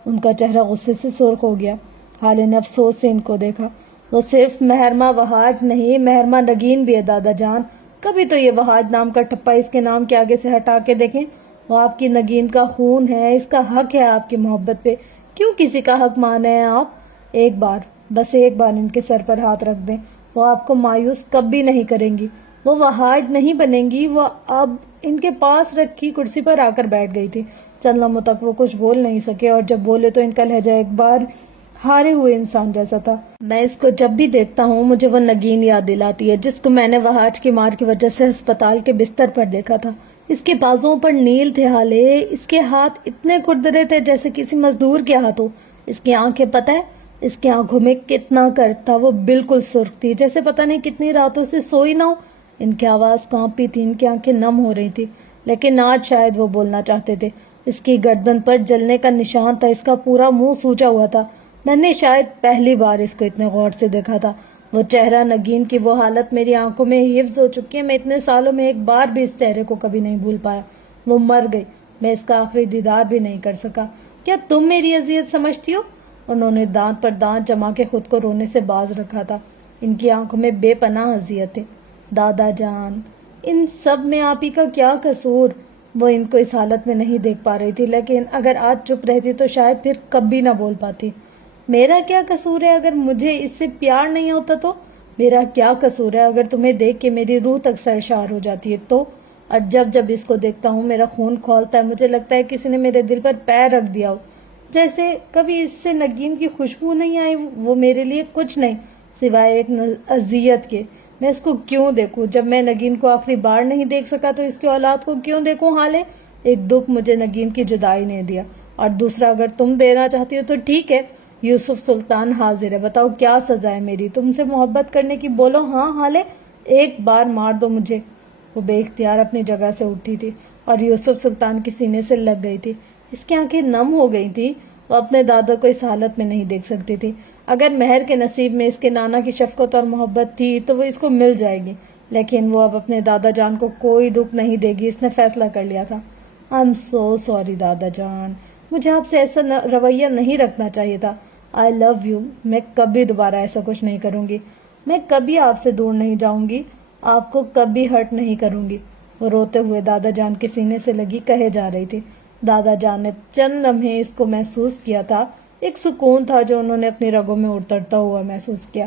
ان کا چہرہ غصے سے سرخ ہو گیا۔ حالے نے افسوس سے ان کو دیکھا۔ وہ صرف مہرماں وہاج نہیں، مہرماں نگین بھی ہے دادا جان۔ کبھی تو یہ وہاج نام کا ٹھپا اس کے نام کے آگے سے ہٹا کے دیکھیں۔ وہ آپ کی نگین کا خون ہے، اس کا حق ہے آپ کی محبت پہ۔ کیوں کسی کا حق مانے ہیں آپ؟ ایک بار، بس ایک بار ان کے سر پر ہاتھ رکھ دیں، وہ آپ کو مایوس کبھی نہیں کریں گی۔ وہ وہاج نہیں بنیں گی۔ وہ اب ان کے پاس رکھی کرسی پر آ کر بیٹھ گئی تھی۔ چند لمحوں تک وہ کچھ بول نہیں سکے، اور جب بولے تو ان کا لہجہ ایک بار ہارے ہوئے انسان جیسا تھا۔ میں اس کو جب بھی دیکھتا ہوں مجھے وہ نگین یاد دلاتی ہے جس کو میں نے وہاج کی مار کی وجہ سے ہسپتال کے بستر پر دیکھا تھا۔ اس کے بازوؤں پر نیل تھے حالے، اس کے ہاتھ اتنے کھردرے تھے جیسے کسی مزدور کے ہاتھ ہو۔ اس کی آنکھیں، پتہ ہے اس کی آنکھوں میں کتنا کرد تھا، وہ بالکل سرخ تھی جیسے پتہ نہیں کتنی راتوں سے سوئی نہ ہو۔ ان کی آواز کانپی تھی، ان کی آنکھیں نم ہو رہی تھی، لیکن آج شاید وہ بولنا چاہتے تھے۔ اس کی گردن پر جلنے کا نشان تھا، اس کا پورا منہ سوجا ہوا تھا۔ میں نے شاید پہلی بار اس کو اتنے غور سے دیکھا تھا۔ وہ چہرہ، نگین کی وہ حالت میری آنکھوں میں حفظ ہو چکی ہے۔ میں اتنے سالوں میں ایک بار بھی اس چہرے کو کبھی نہیں بھول پایا۔ وہ مر گئی، میں اس کا آخری دیدار بھی نہیں کر سکا۔ کیا تم میری اذیت سمجھتی ہو؟ انہوں نے دانت پر دانت جما کے خود کو رونے سے باز رکھا تھا۔ ان کی آنکھوں میں بے پناہ اذیت تھی۔ دادا جان، ان سب میں آپ ہی کا کیا قصور؟ وہ ان کو اس حالت میں نہیں دیکھ پا رہی تھی، لیکن اگر آج چپ رہتی تو شاید پھر کبھی نہ بول پاتی۔ میرا کیا قصور ہے اگر مجھے اس سے پیار نہیں ہوتا تو؟ میرا کیا قصور ہے اگر تمہیں دیکھ کے میری روح تک سرشار ہو جاتی ہے تو؟ اور جب جب اس کو دیکھتا ہوں میرا خون کھولتا ہے، مجھے لگتا ہے کسی نے میرے دل پر پیر رکھ دیا ہو، جیسے کبھی اس سے نگین کی خوشبو نہیں آئی۔ وہ میرے لیے کچھ نہیں سوائے ایک اذیت کے۔ میں اس کو کیوں دیکھوں؟ جب میں نگین کو آخری بار نہیں دیکھ سکا تو اس کی اولاد کو کیوں دیکھوں؟ حالے ایک دکھ مجھے نگین کی جدائی نے دیا، اور دوسرا اگر تم دینا چاہتی ہو تو ٹھیک ہے۔ یوسف سلطان حاضر ہے، بتاؤ کیا سزا ہے میری؟ تم سے محبت کرنے کی، بولو ہاں حالے، ایک بار مار دو مجھے۔ وہ بے اختیار اپنی جگہ سے اٹھی تھی اور یوسف سلطان کے سینے سے لگ گئی تھی۔ اس کی آنکھیں نم ہو گئی تھی۔ وہ اپنے دادا کو اس حالت میں نہیں دیکھ سکتی تھی۔ اگر مہر کے نصیب میں اس کے نانا کی شفقت اور محبت تھی تو وہ اس کو مل جائے گی، لیکن وہ اب اپنے دادا جان کو کوئی دکھ نہیں دے گی، اس نے فیصلہ کر لیا تھا۔ آئی ایم سو سوری دادا جان، مجھے آپ سے ایسا رویہ نہیں رکھنا چاہیے تھا۔ آئی لو یو، میں کبھی دوبارہ ایسا کچھ نہیں کروں گی، میں کبھی آپ سے دور نہیں جاؤں گی، آپ کو کبھی ہرٹ نہیں کروں گی۔ وہ روتے ہوئے دادا جان کے سینے سے لگی کہے جا رہی تھی۔ دادا جان نے چند لمحے اس کو محسوس کیا تھا، ایک سکون تھا جو انہوں نے اپنی رگوں میں اترتا ہوا محسوس کیا۔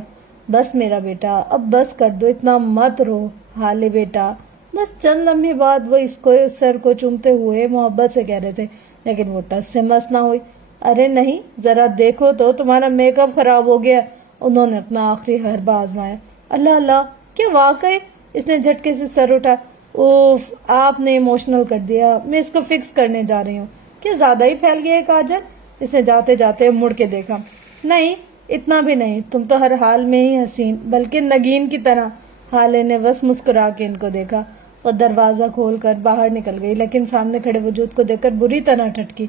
بس میرا بیٹا، اب بس کر دو، اتنا مت رو حالے بیٹا۔ بس چند لمحے بعد وہ اس کو سر کو چومتے ہوئے محبت سے کہہ رہے تھے، لیکن وہ ٹس سے مس نہ ہوئی۔ ارے نہیں، ذرا دیکھو تو تمہارا میک اپ خراب ہو گیا۔ انہوں نے اپنا آخری حربہ آزمایا۔ اللہ اللہ، کیا واقعی؟ اس نے جھٹکے سے سر اٹھا۔ اوف، آپ نے ایموشنل کر دیا، میں اس کو فکس کرنے جا رہی ہوں۔ کیا زیادہ ہی پھیل گیا ہے کاجل؟ اس نے جاتے جاتے مڑ کے دیکھا۔ نہیں، اتنا بھی نہیں، تم تو ہر حال میں ہی حسین، بلکہ نگین کی طرح۔ حالے نے بس مسکرا کے ان کو دیکھا۔ وہ دروازہ کھول کر باہر نکل گئی، لیکن سامنے کھڑے وجود کو دیکھ کر بری طرح ٹھٹکی۔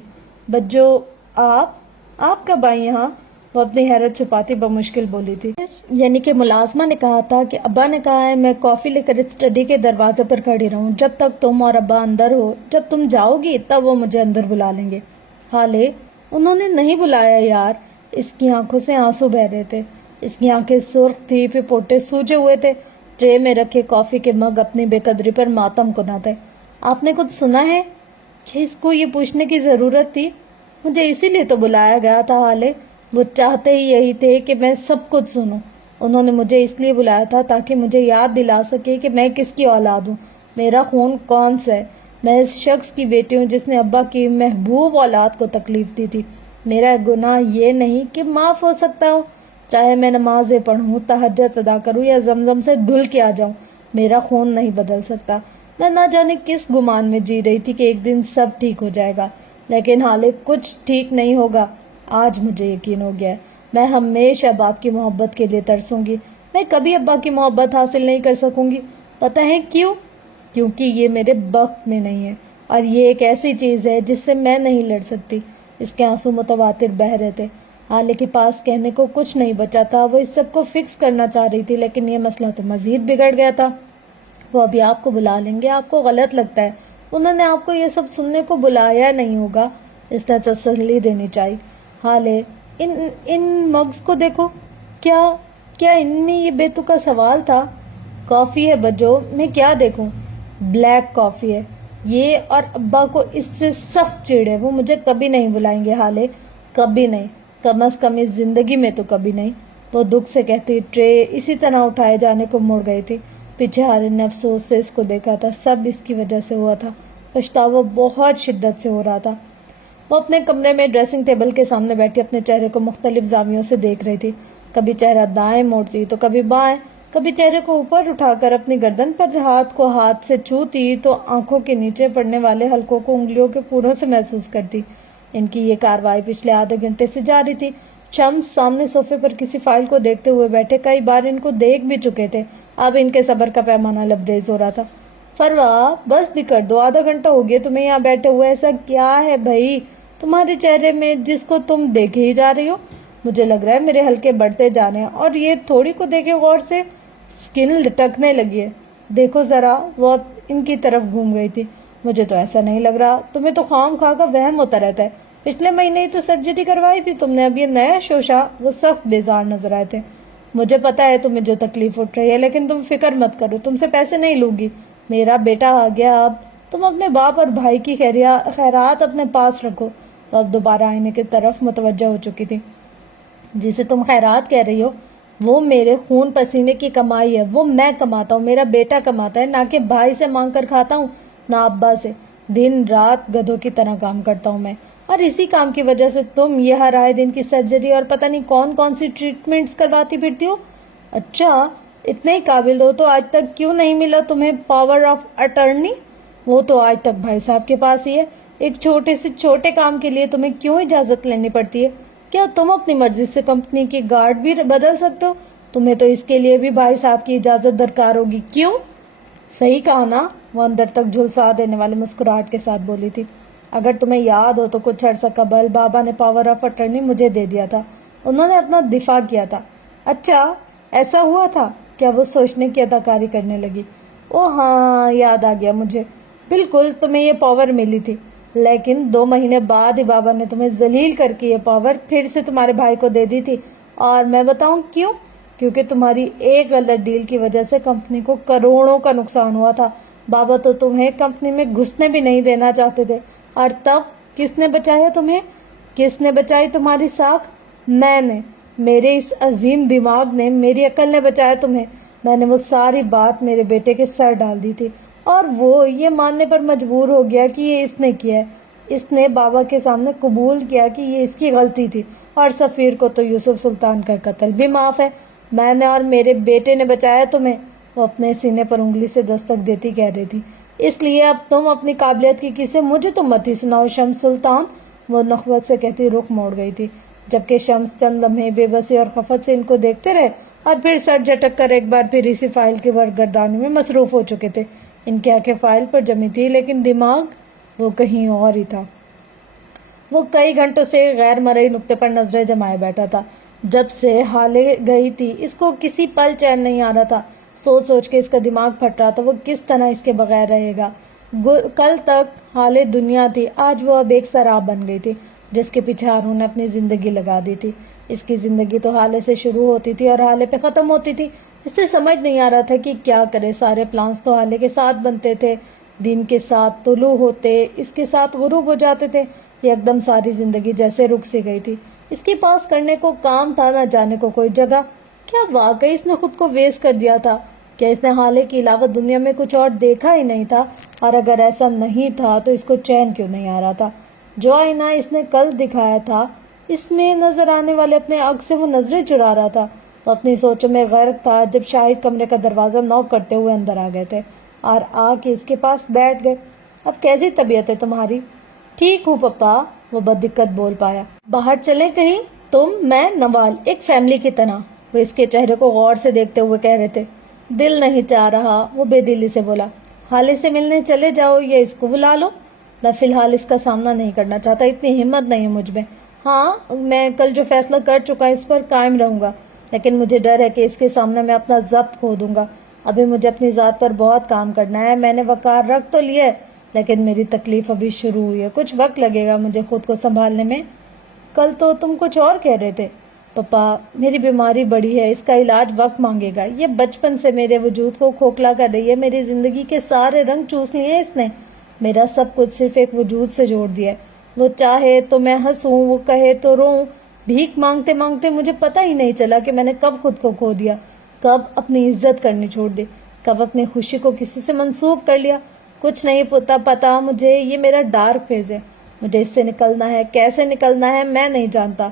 بجو، آپ کب آئی یہاں؟ وہ اپنی حیرت چھپاتی بمشکل بولی تھی۔ یعنی کہ ملازمہ نے کہا تھا کہ ابا نے کہا ہے میں کافی لے کر اسٹڈی کے دروازے پر کھڑی رہوں جب تک تم اور ابا اندر ہو، جب تم جاؤ گی تب وہ مجھے اندر بلا لیں گے۔ حالے، انہوں نے نہیں بلایا یار۔ اس کی آنکھوں سے آنسو بہ رہے تھے، اس کی آنکھیں سرخ تھی، پھپوٹے سوجے ہوئے تھے۔ ٹرے میں رکھے کافی کے مگ اپنی بے قدری پر ماتم کنا تھے۔ آپ نے کچھ سنا ہے؟ کہ اس کو یہ پوچھنے کی ضرورت تھی؟ مجھے اسی لیے تو بلایا گیا تھا حالے، وہ چاہتے ہی یہی تھے کہ میں سب کچھ سنوں۔ انہوں نے مجھے اس لیے بلایا تھا تاکہ مجھے یاد دلا سکے کہ میں کس کی اولاد ہوں، میرا خون کون سا ہے۔ میں اس شخص کی بیٹی ہوں جس نے ابا کی محبوب اولاد کو تکلیف دی تھی۔ میرا گناہ یہ نہیں کہ معاف ہو سکتا ہو، چاہے میں نمازیں پڑھوں، تہجد ادا کروں یا زمزم سے دھل کے آ جاؤں، میرا خون نہیں بدل سکتا۔ میں نہ جانے کس گمان میں جی رہی تھی کہ ایک دن سب ٹھیک ہو جائے گا، لیکن حالے کچھ ٹھیک نہیں ہوگا۔ آج مجھے یقین ہو گیا ہے، میں ہمیشہ باپ کی محبت کے لیے ترسوں گی، میں کبھی ابا کی محبت حاصل نہیں کر سکوں گی۔ پتہ ہے کیوں؟ کیونکہ یہ میرے وقت میں نہیں ہے، اور یہ ایک ایسی چیز ہے جس سے میں نہیں لڑ سکتی۔ اس کے آنسو متواتر بہہ رہے تھے۔ حالے کے پاس کہنے کو کچھ نہیں بچا تھا، وہ اس سب کو فکس کرنا چاہ رہی تھی، لیکن یہ مسئلہ تو مزید بگڑ گیا تھا۔ وہ ابھی آپ کو بلا لیں گے، آپ کو غلط لگتا ہے، انہوں نے آپ کو یہ سب سننے کو بلایا نہیں ہوگا، اس نے تسلی دینی چاہیے۔ حالے، ان مگز کو دیکھو، کیا ان میں یہ بے تکا سوال تھا؟ کافی ہے بجو، میں کیا دیکھوں؟ بلیک کافی ہے یہ، اور ابا کو اس سے سخت چڑ ہے، وہ مجھے کبھی نہیں بلائیں گے حالے، کبھی نہیں، کم از کم اس زندگی میں تو کبھی نہیں۔ وہ دکھ سے کہتی ٹرے اسی طرح اٹھائے جانے کو مڑ گئی تھی۔ پیچھے حالے نے افسوس سے اس کو دیکھا تھا، سب اس کی وجہ سے ہوا تھا، پچھتاوا بہت شدت سے ہو رہا تھا۔ وہ اپنے کمرے میں ڈریسنگ ٹیبل کے سامنے بیٹھی اپنے چہرے کو مختلف زاویوں سے دیکھ رہی تھی، کبھی چہرہ دائیں موڑتی تو کبھی بائیں، کبھی چہرے کو اوپر اٹھا کر اپنی گردن پر ہاتھ کو ہاتھ سے چھوتی تو آنکھوں کے نیچے پڑنے والے حلقوں کو انگلیوں کے پوروں سے محسوس کرتی۔ ان کی یہ کارروائی پچھلے آدھے گھنٹے سے جاری تھی۔ شمس سامنے صوفے پر کسی فائل کو دیکھتے ہوئے بیٹھے کئی بار ان کو دیکھ بھی چکے تھے، اب ان کے صبر کا پیمانہ لبریز ہو رہا تھا۔ فروا، بس بھی کر دو، آدھا گھنٹہ ہو گیا تمہیں یہاں بیٹھے ہوئے، ایسا کیا ہے بھائی تمہارے چہرے میں جس کو تم دیکھے ہی جا رہی ہو؟ مجھے لگ رہا ہے میرے حلقے بڑھتے جا رہے ہیں، اور یہ تھوڑی کو دیکھے غور سے، سکن لٹکنے لگی ہے، دیکھو ذرا۔ وہ ان کی طرف گھوم گئی تھی۔ مجھے تو ایسا نہیں لگ رہا، تمہیں تو خام خواہ کا وہم ہوتا رہتا ہے، پچھلے مہینے ہی تو سرجری کروائی تھی تم نے، اب یہ نیا شوشہ۔ وہ سخت بیزار نظر آئے تھے۔ مجھے پتا ہے تمہیں جو تکلیف اٹھ رہی ہے، لیکن تم فکر مت کرو، تم سے پیسے نہیں لوں گی، میرا بیٹا آ گیا اب، تم اپنے باپ اور بھائی کی خیرات اپنے پاس رکھو۔ تو اب دوبارہ آئینے کی طرف متوجہ ہو چکی تھی۔ جسے تم خیرات کہہ رہی ہو وہ میرے خون پسینے کی کمائی ہے، وہ میں کماتا ہوں، میرا بیٹا کماتا ہے، نہ کہ بھائی سے مانگ کر کھاتا ہوں، نہ ابا سے۔ دن رات گدھوں کی طرح کام کرتا ہوں میں، اور اسی کام کی وجہ سے تم یہ ہر آئے دن کی سرجری اور پتہ نہیں کون کون سی ٹریٹمنٹس کرواتی پھرتی ہو۔ اچھا، اتنے ہی قابل ہو تو آج تک کیوں نہیں ملا تمہیں پاور آف اٹرنی؟ وہ تو آج تک بھائی صاحب کے پاس ہی ہے، ایک چھوٹے سے چھوٹے کام کے لیے تمہیں کیوں اجازت لینی پڑتی ہے؟ کیا تم اپنی مرضی سے کمپنی کی گارڈ بھی بدل سکتے ہو؟ تمہیں تو اس کے لیے بھی بھائی صاحب کی اجازت درکار ہوگی، کیوں؟ صحیح کہا نا، وہ اندر تک جھلسا دینے والے مسکراہٹ کے ساتھ بولی تھی۔ اگر تمہیں یاد ہو تو کچھ عرصہ قبل بابا نے پاور آف اٹرنی مجھے دے دیا تھا، انہوں نے اپنا دفاع کیا تھا۔ اچھا، ایسا ہوا تھا؟ کیا وہ سوچنے کی اداکاری کرنے لگی۔ او ہاں، یاد آ گیا مجھے، بالکل تمہیں یہ پاور ملی تھی، لیکن 2 مہینے بعد ہی بابا نے تمہیں ذلیل کر کے یہ پاور پھر سے تمہارے بھائی کو دے دی تھی۔ اور میں بتاؤں کیوں؟ کیونکہ تمہاری ایک غلط ڈیل کی وجہ سے کمپنی کو کروڑوں کا نقصان ہوا تھا۔ بابا تو تمہیں کمپنی میں گھسنے بھی نہیں دینا چاہتے تھے، اور تب کس نے بچایا تمہیں؟ کس نے بچائی تمہاری ساکھ؟ میں نے، میرے اس عظیم دماغ نے، میری عقل نے بچایا تمہیں۔ میں نے وہ ساری بات میرے بیٹے کے سر ڈال دی تھی، اور وہ یہ ماننے پر مجبور ہو گیا کہ یہ اس نے کیا ہے۔ اس نے بابا کے سامنے قبول کیا کہ یہ اس کی غلطی تھی، اور سفیر کو تو یوسف سلطان کا قتل بھی معاف ہے۔ میں نے اور میرے بیٹے نے بچایا تمہیں۔ وہ اپنے سینے پر انگلی سے دستک دیتی کہہ رہی تھی۔ اس لیے اب تم اپنی قابلیت کی کسی مجھے تو مت ہی سناؤ شمس سلطان، وہ نخوت سے کہتی رخ موڑ گئی تھی، جبکہ شمس چند لمحے بے بسی اور خفت سے ان کو دیکھتے رہے، اور پھر سر جھٹک کر ایک بار پھر اسی فائل کی ورگردانی میں مصروف ہو چکے تھے۔ ان کی آنکھیں فائل پر جمی تھی، لیکن دماغ وہ کہیں اور ہی تھا۔ وہ کئی گھنٹوں سے غیر مرئی نقطے پر نظریں جمائے بیٹھا تھا۔ جب سے حالے گئی تھی اس کو کسی پل چین نہیں آ رہا تھا۔ سوچ سوچ کے اس کا دماغ پھٹ رہا تھا، وہ کس طرح اس کے بغیر رہے گا۔ کل تک حالے دنیا تھی، آج وہ اب ایک سراب بن گئی تھی جس کے پیچھے ہارون نے اپنی زندگی لگا دی تھی۔ اس کی زندگی تو حالے سے شروع ہوتی تھی اور حالے پہ ختم ہوتی تھی۔ اس سے سمجھ نہیں آ رہا تھا کہ کیا کرے۔ سارے پلانس تو حالے کے ساتھ بنتے تھے، دن کے ساتھ طلوع ہوتے، اس کے ساتھ غروب ہو جاتے تھے۔ ایک دم ساری زندگی جیسے رک سی گئی تھی۔ اس کے پاس کرنے کو کام تھا، نہ جانے کو کوئی جگہ۔ کیا واقعی اس نے خود کو ویسٹ کر دیا تھا؟ کیا اس نے حالے کے علاوہ دنیا میں کچھ اور دیکھا ہی نہیں تھا؟ اور اگر ایسا نہیں تھا تو اس کو چین کیوں نہیں آ رہا تھا؟ جو آئینہ اس نے کل دکھایا تھا، اس میں نظر آنے والے اپنے عکس سے وہ نظریں چرا رہا تھا۔ وہ اپنی سوچوں میں غرق تھا جب شاہد کمرے کا دروازہ نوک کرتے ہوئے اندر آ گئے تھے اور آ کے اس کے پاس بیٹھ گئے۔ اب کیسی طبیعت ہے تمہاری؟ ٹھیک ہوں پپا، وہ بددقت بول پایا۔ باہر چلیں کہیں؟ تم، میں، نوال، ایک فیملی کی طرح، وہ اس کے چہرے کو غور سے دیکھتے ہوئے کہہ رہے تھے۔ دل نہیں چاہ رہا، وہ بے دلی سے بولا۔ حالے سے ملنے چلے جاؤ یا اس کو بلا لو۔ میں فی الحال اس کا سامنا نہیں کرنا چاہتا، اتنی ہمت نہیں ہے مجھ میں۔ ہاں، میں کل جو فیصلہ کر چکا اس پر قائم رہوں گا، لیکن مجھے ڈر ہے کہ اس کے سامنے میں اپنا ضبط کھو دوں گا۔ ابھی مجھے اپنی ذات پر بہت کام کرنا ہے۔ میں نے وقار رکھ تو لیا ہے، لیکن میری تکلیف ابھی شروع ہوئی ہے، کچھ وقت لگے گا مجھے خود کو سنبھالنے میں۔ کل تو تم کچھ اور کہہ رہے تھے۔ پپا، میری بیماری بڑی ہے، اس کا علاج وقت مانگے گا۔ یہ بچپن سے میرے وجود کو کھوکھلا کر رہی ہے، میری زندگی کے سارے رنگ چوس لیے ہیں اس نے، میرا سب کچھ صرف ایک وجود سے جوڑ دیا ہے۔ وہ چاہے تو میں ہنسوں، وہ کہے تو روؤں۔ بھیک مانگتے مانگتے مجھے پتہ ہی نہیں چلا کہ میں نے کب خود کو کھو دیا، کب اپنی عزت کرنی چھوڑ دی، کب اپنی خوشی کو کسی سے منسوب کر لیا۔ کچھ نہیں پتا مجھے، یہ میرا ڈارک فیز ہے۔ مجھے اس سے نکلنا ہے، کیسے نکلنا ہے میں نہیں جانتا۔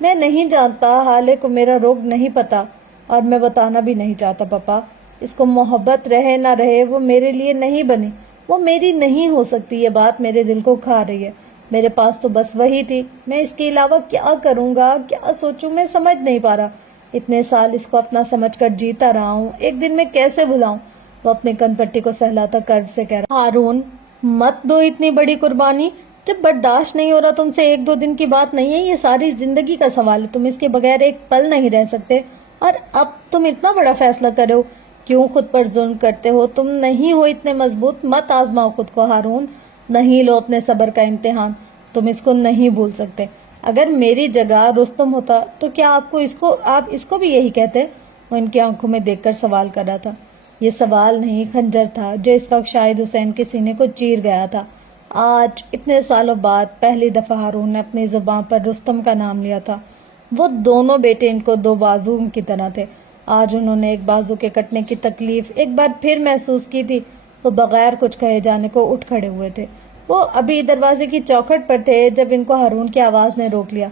میں نہیں جانتا، حالے کو میرا روگ نہیں پتا، اور میں بتانا بھی نہیں چاہتا پپا۔ اس کو محبت رہے نہ رہے، وہ میرے لیے نہیں بنی، وہ میری نہیں ہو سکتی۔ یہ بات میرے دل کو کھا رہی ہے۔ میرے پاس تو بس وہی تھی، میں اس کے علاوہ کیا کروں گا، کیا سوچوں، میں سمجھ نہیں پا رہا۔ اتنے سال اس کو اپنا سمجھ کر جیتا رہا ہوں، ایک دن میں کیسے بھلاؤں؟ وہ اپنی کن پٹی کو سہلاتا کرب سے کہہ رہا۔ ہارون، مت دو اتنی بڑی قربانی، جب برداشت نہیں ہو رہا تم سے، 1-2 دن کی بات نہیں ہے، یہ ساری زندگی کا سوال ہے۔ تم اس کے بغیر ایک پل نہیں رہ سکتے، اور اب تم اتنا بڑا فیصلہ کرو، کیوں خود پر ظلم کرتے ہو؟ تم نہیں ہو اتنے مضبوط، مت آزماؤ خود کو ہارون، نہیں لو اپنے صبر کا امتحان، تم اس کو نہیں بھول سکتے۔ اگر میری جگہ رستم ہوتا تو کیا آپ اس کو بھی یہی کہتے؟ وہ ان کی آنکھوں میں دیکھ کر سوال کر رہا تھا۔ یہ سوال نہیں، خنجر تھا جو اس وقت شاہد حسین کے سینے کو چیر گیا تھا۔ آج اتنے سالوں بعد پہلی دفعہ ہارون نے اپنی زبان پر رستم کا نام لیا تھا۔ وہ دونوں بیٹے ان کو 2 بازو کی طرح تھے۔ آج انہوں نے ایک بازو کے کٹنے کی تکلیف ایک بار پھر محسوس کی تھی۔ وہ بغیر کچھ کہے جانے کو اٹھ کھڑے ہوئے تھے۔ وہ ابھی دروازے کی چوکھٹ پر تھے جب ان کو ہارون کی آواز نے روک لیا۔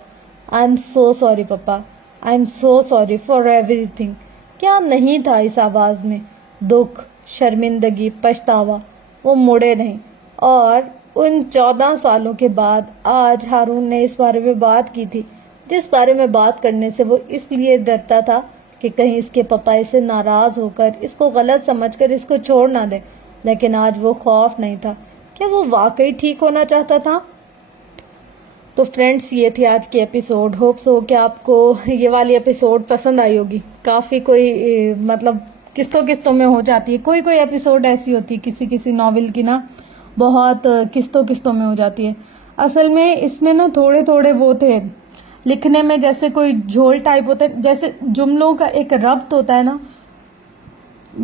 I am so sorry papa, I am so sorry for every thing. کیا نہیں تھا اس آواز میں؟ دکھ، شرمندگی، پچھتاوا۔ وہ مڑے نہیں، اور ان 14 سالوں کے بعد آج ہارون نے اس بارے میں بات کی تھی جس بارے میں بات کرنے سے وہ اس لیے ڈرتا تھا کہ کہیں اس کے پپا اسے ناراض ہو کر، اس کو غلط سمجھ کر اس کو چھوڑ نہ دے۔ لیکن آج وہ خوف نہیں تھا، کیا وہ واقعی ٹھیک ہونا چاہتا تھا؟ تو فرینڈس، یہ تھی آج کی ایپیسوڈ۔ ہوپس ہو کہ آپ کو یہ والی ایپیسوڈ پسند آئی ہوگی۔ کافی کوئی قسطوں میں ہو جاتی ہے. کوئی ایپیسوڈ ایسی ہوتی ہے کسی کسی ناول کی نا بہت قسطوں میں ہو جاتی ہے. اصل میں اس میں نا تھوڑے وہ تھے لکھنے میں، جیسے کوئی جھول ٹائپ ہوتا ہے، جیسے جملوں کا ایک ربط ہوتا ہے نا،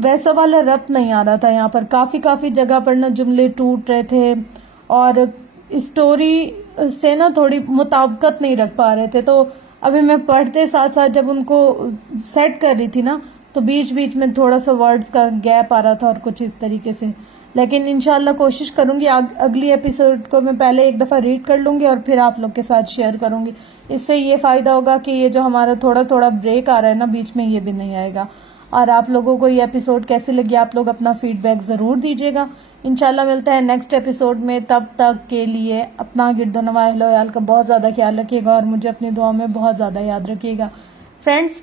ویسا والا ربط نہیں آ رہا تھا یہاں پر. کافی جگہ پر نا جملے ٹوٹ رہے تھے اور اسٹوری سے نا تھوڑی مطابقت نہیں رکھ پا رہے تھے. تو ابھی میں پڑھتے ساتھ جب ان کو سیٹ کر رہی تھی نا تو بیچ میں تھوڑا سا ورڈز کا گیپ آ رہا تھا اور کچھ اس طریقے سے. لیکن انشاءاللہ کوشش کروں گی اگلی ایپیسوڈ کو میں پہلے ایک دفعہ ریڈ کر لوں گی اور پھر آپ لوگ کے ساتھ شیئر کروں گی. اس سے یہ فائدہ ہوگا کہ یہ جو ہمارا تھوڑا بریک آ رہا ہے نا بیچ میں، یہ بھی نہیں آئے گا. اور آپ لوگوں کو یہ ایپیسوڈ کیسے لگی آپ لوگ اپنا فیڈ بیک ضرور دیجیے گا. انشاءاللہ ملتا ہے نیکسٹ ایپیسوڈ میں. تب تک کے لیے اپنا گرد و نواح اہل و عیال کا بہت زیادہ خیال رکھیے گا اور مجھے اپنی دعا میں بہت زیادہ یاد رکھیے گا. فرینڈز،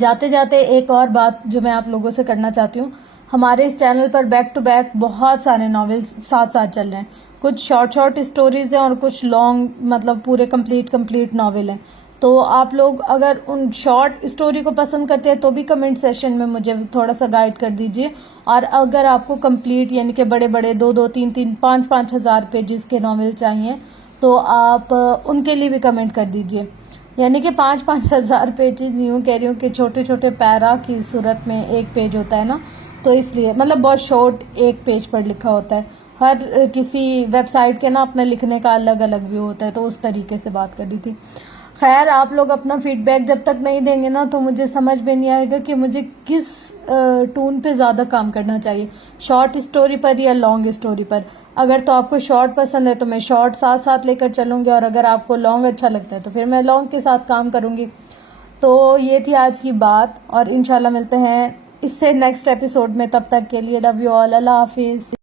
جاتے ایک اور بات جو میں آپ لوگوں سے کرنا چاہتی ہوں، ہمارے اس چینل پر بیک ٹو بیک بہت سارے ناولز ساتھ چل رہے ہیں. کچھ شارٹ اسٹوریز ہیں اور کچھ لانگ، مطلب پورے کمپلیٹ ناول ہیں. تو آپ لوگ اگر ان شارٹ اسٹوری کو پسند کرتے ہیں تو بھی کمنٹ سیشن میں مجھے تھوڑا سا گائیڈ کر دیجئے. اور اگر آپ کو کمپلیٹ یعنی کہ بڑے 2 3 5 ہزار پیجز کے ناول چاہیے تو آپ ان کے لیے بھی کمنٹ کر دیجئے. یعنی کہ 5 ہزار پیجز، یوں کہہ رہی ہوں کہ چھوٹے پیرا کی صورت میں ایک پیج ہوتا ہے نا، تو اس لیے مطلب بہت شارٹ ایک پیج پر لکھا ہوتا ہے. ہر کسی ویب سائٹ کے نا اپنے لکھنے کا الگ ویو ہوتا ہے، تو اس طریقے سے بات کر رہی تھی. خیر، آپ لوگ اپنا فیڈ بیک جب تک نہیں دیں گے نا تو مجھے سمجھ میں نہیں آئے گا کہ مجھے کس ٹون پہ زیادہ کام کرنا چاہیے، شارٹ اسٹوری پر یا لانگ اسٹوری پر. اگر تو آپ کو شارٹ پسند ہے تو میں شارٹ ساتھ لے کر چلوں گی، اور اگر آپ کو لانگ اچھا لگتا ہے تو پھر میں لانگ کے ساتھ کام کروں گی. تو یہ تھی آج کی بات، اور انشاءاللہ ملتے ہیں اس سے نیکسٹ ایپیسوڈ میں. تب تک کے لیے لو یو آل، اللہ حافظ.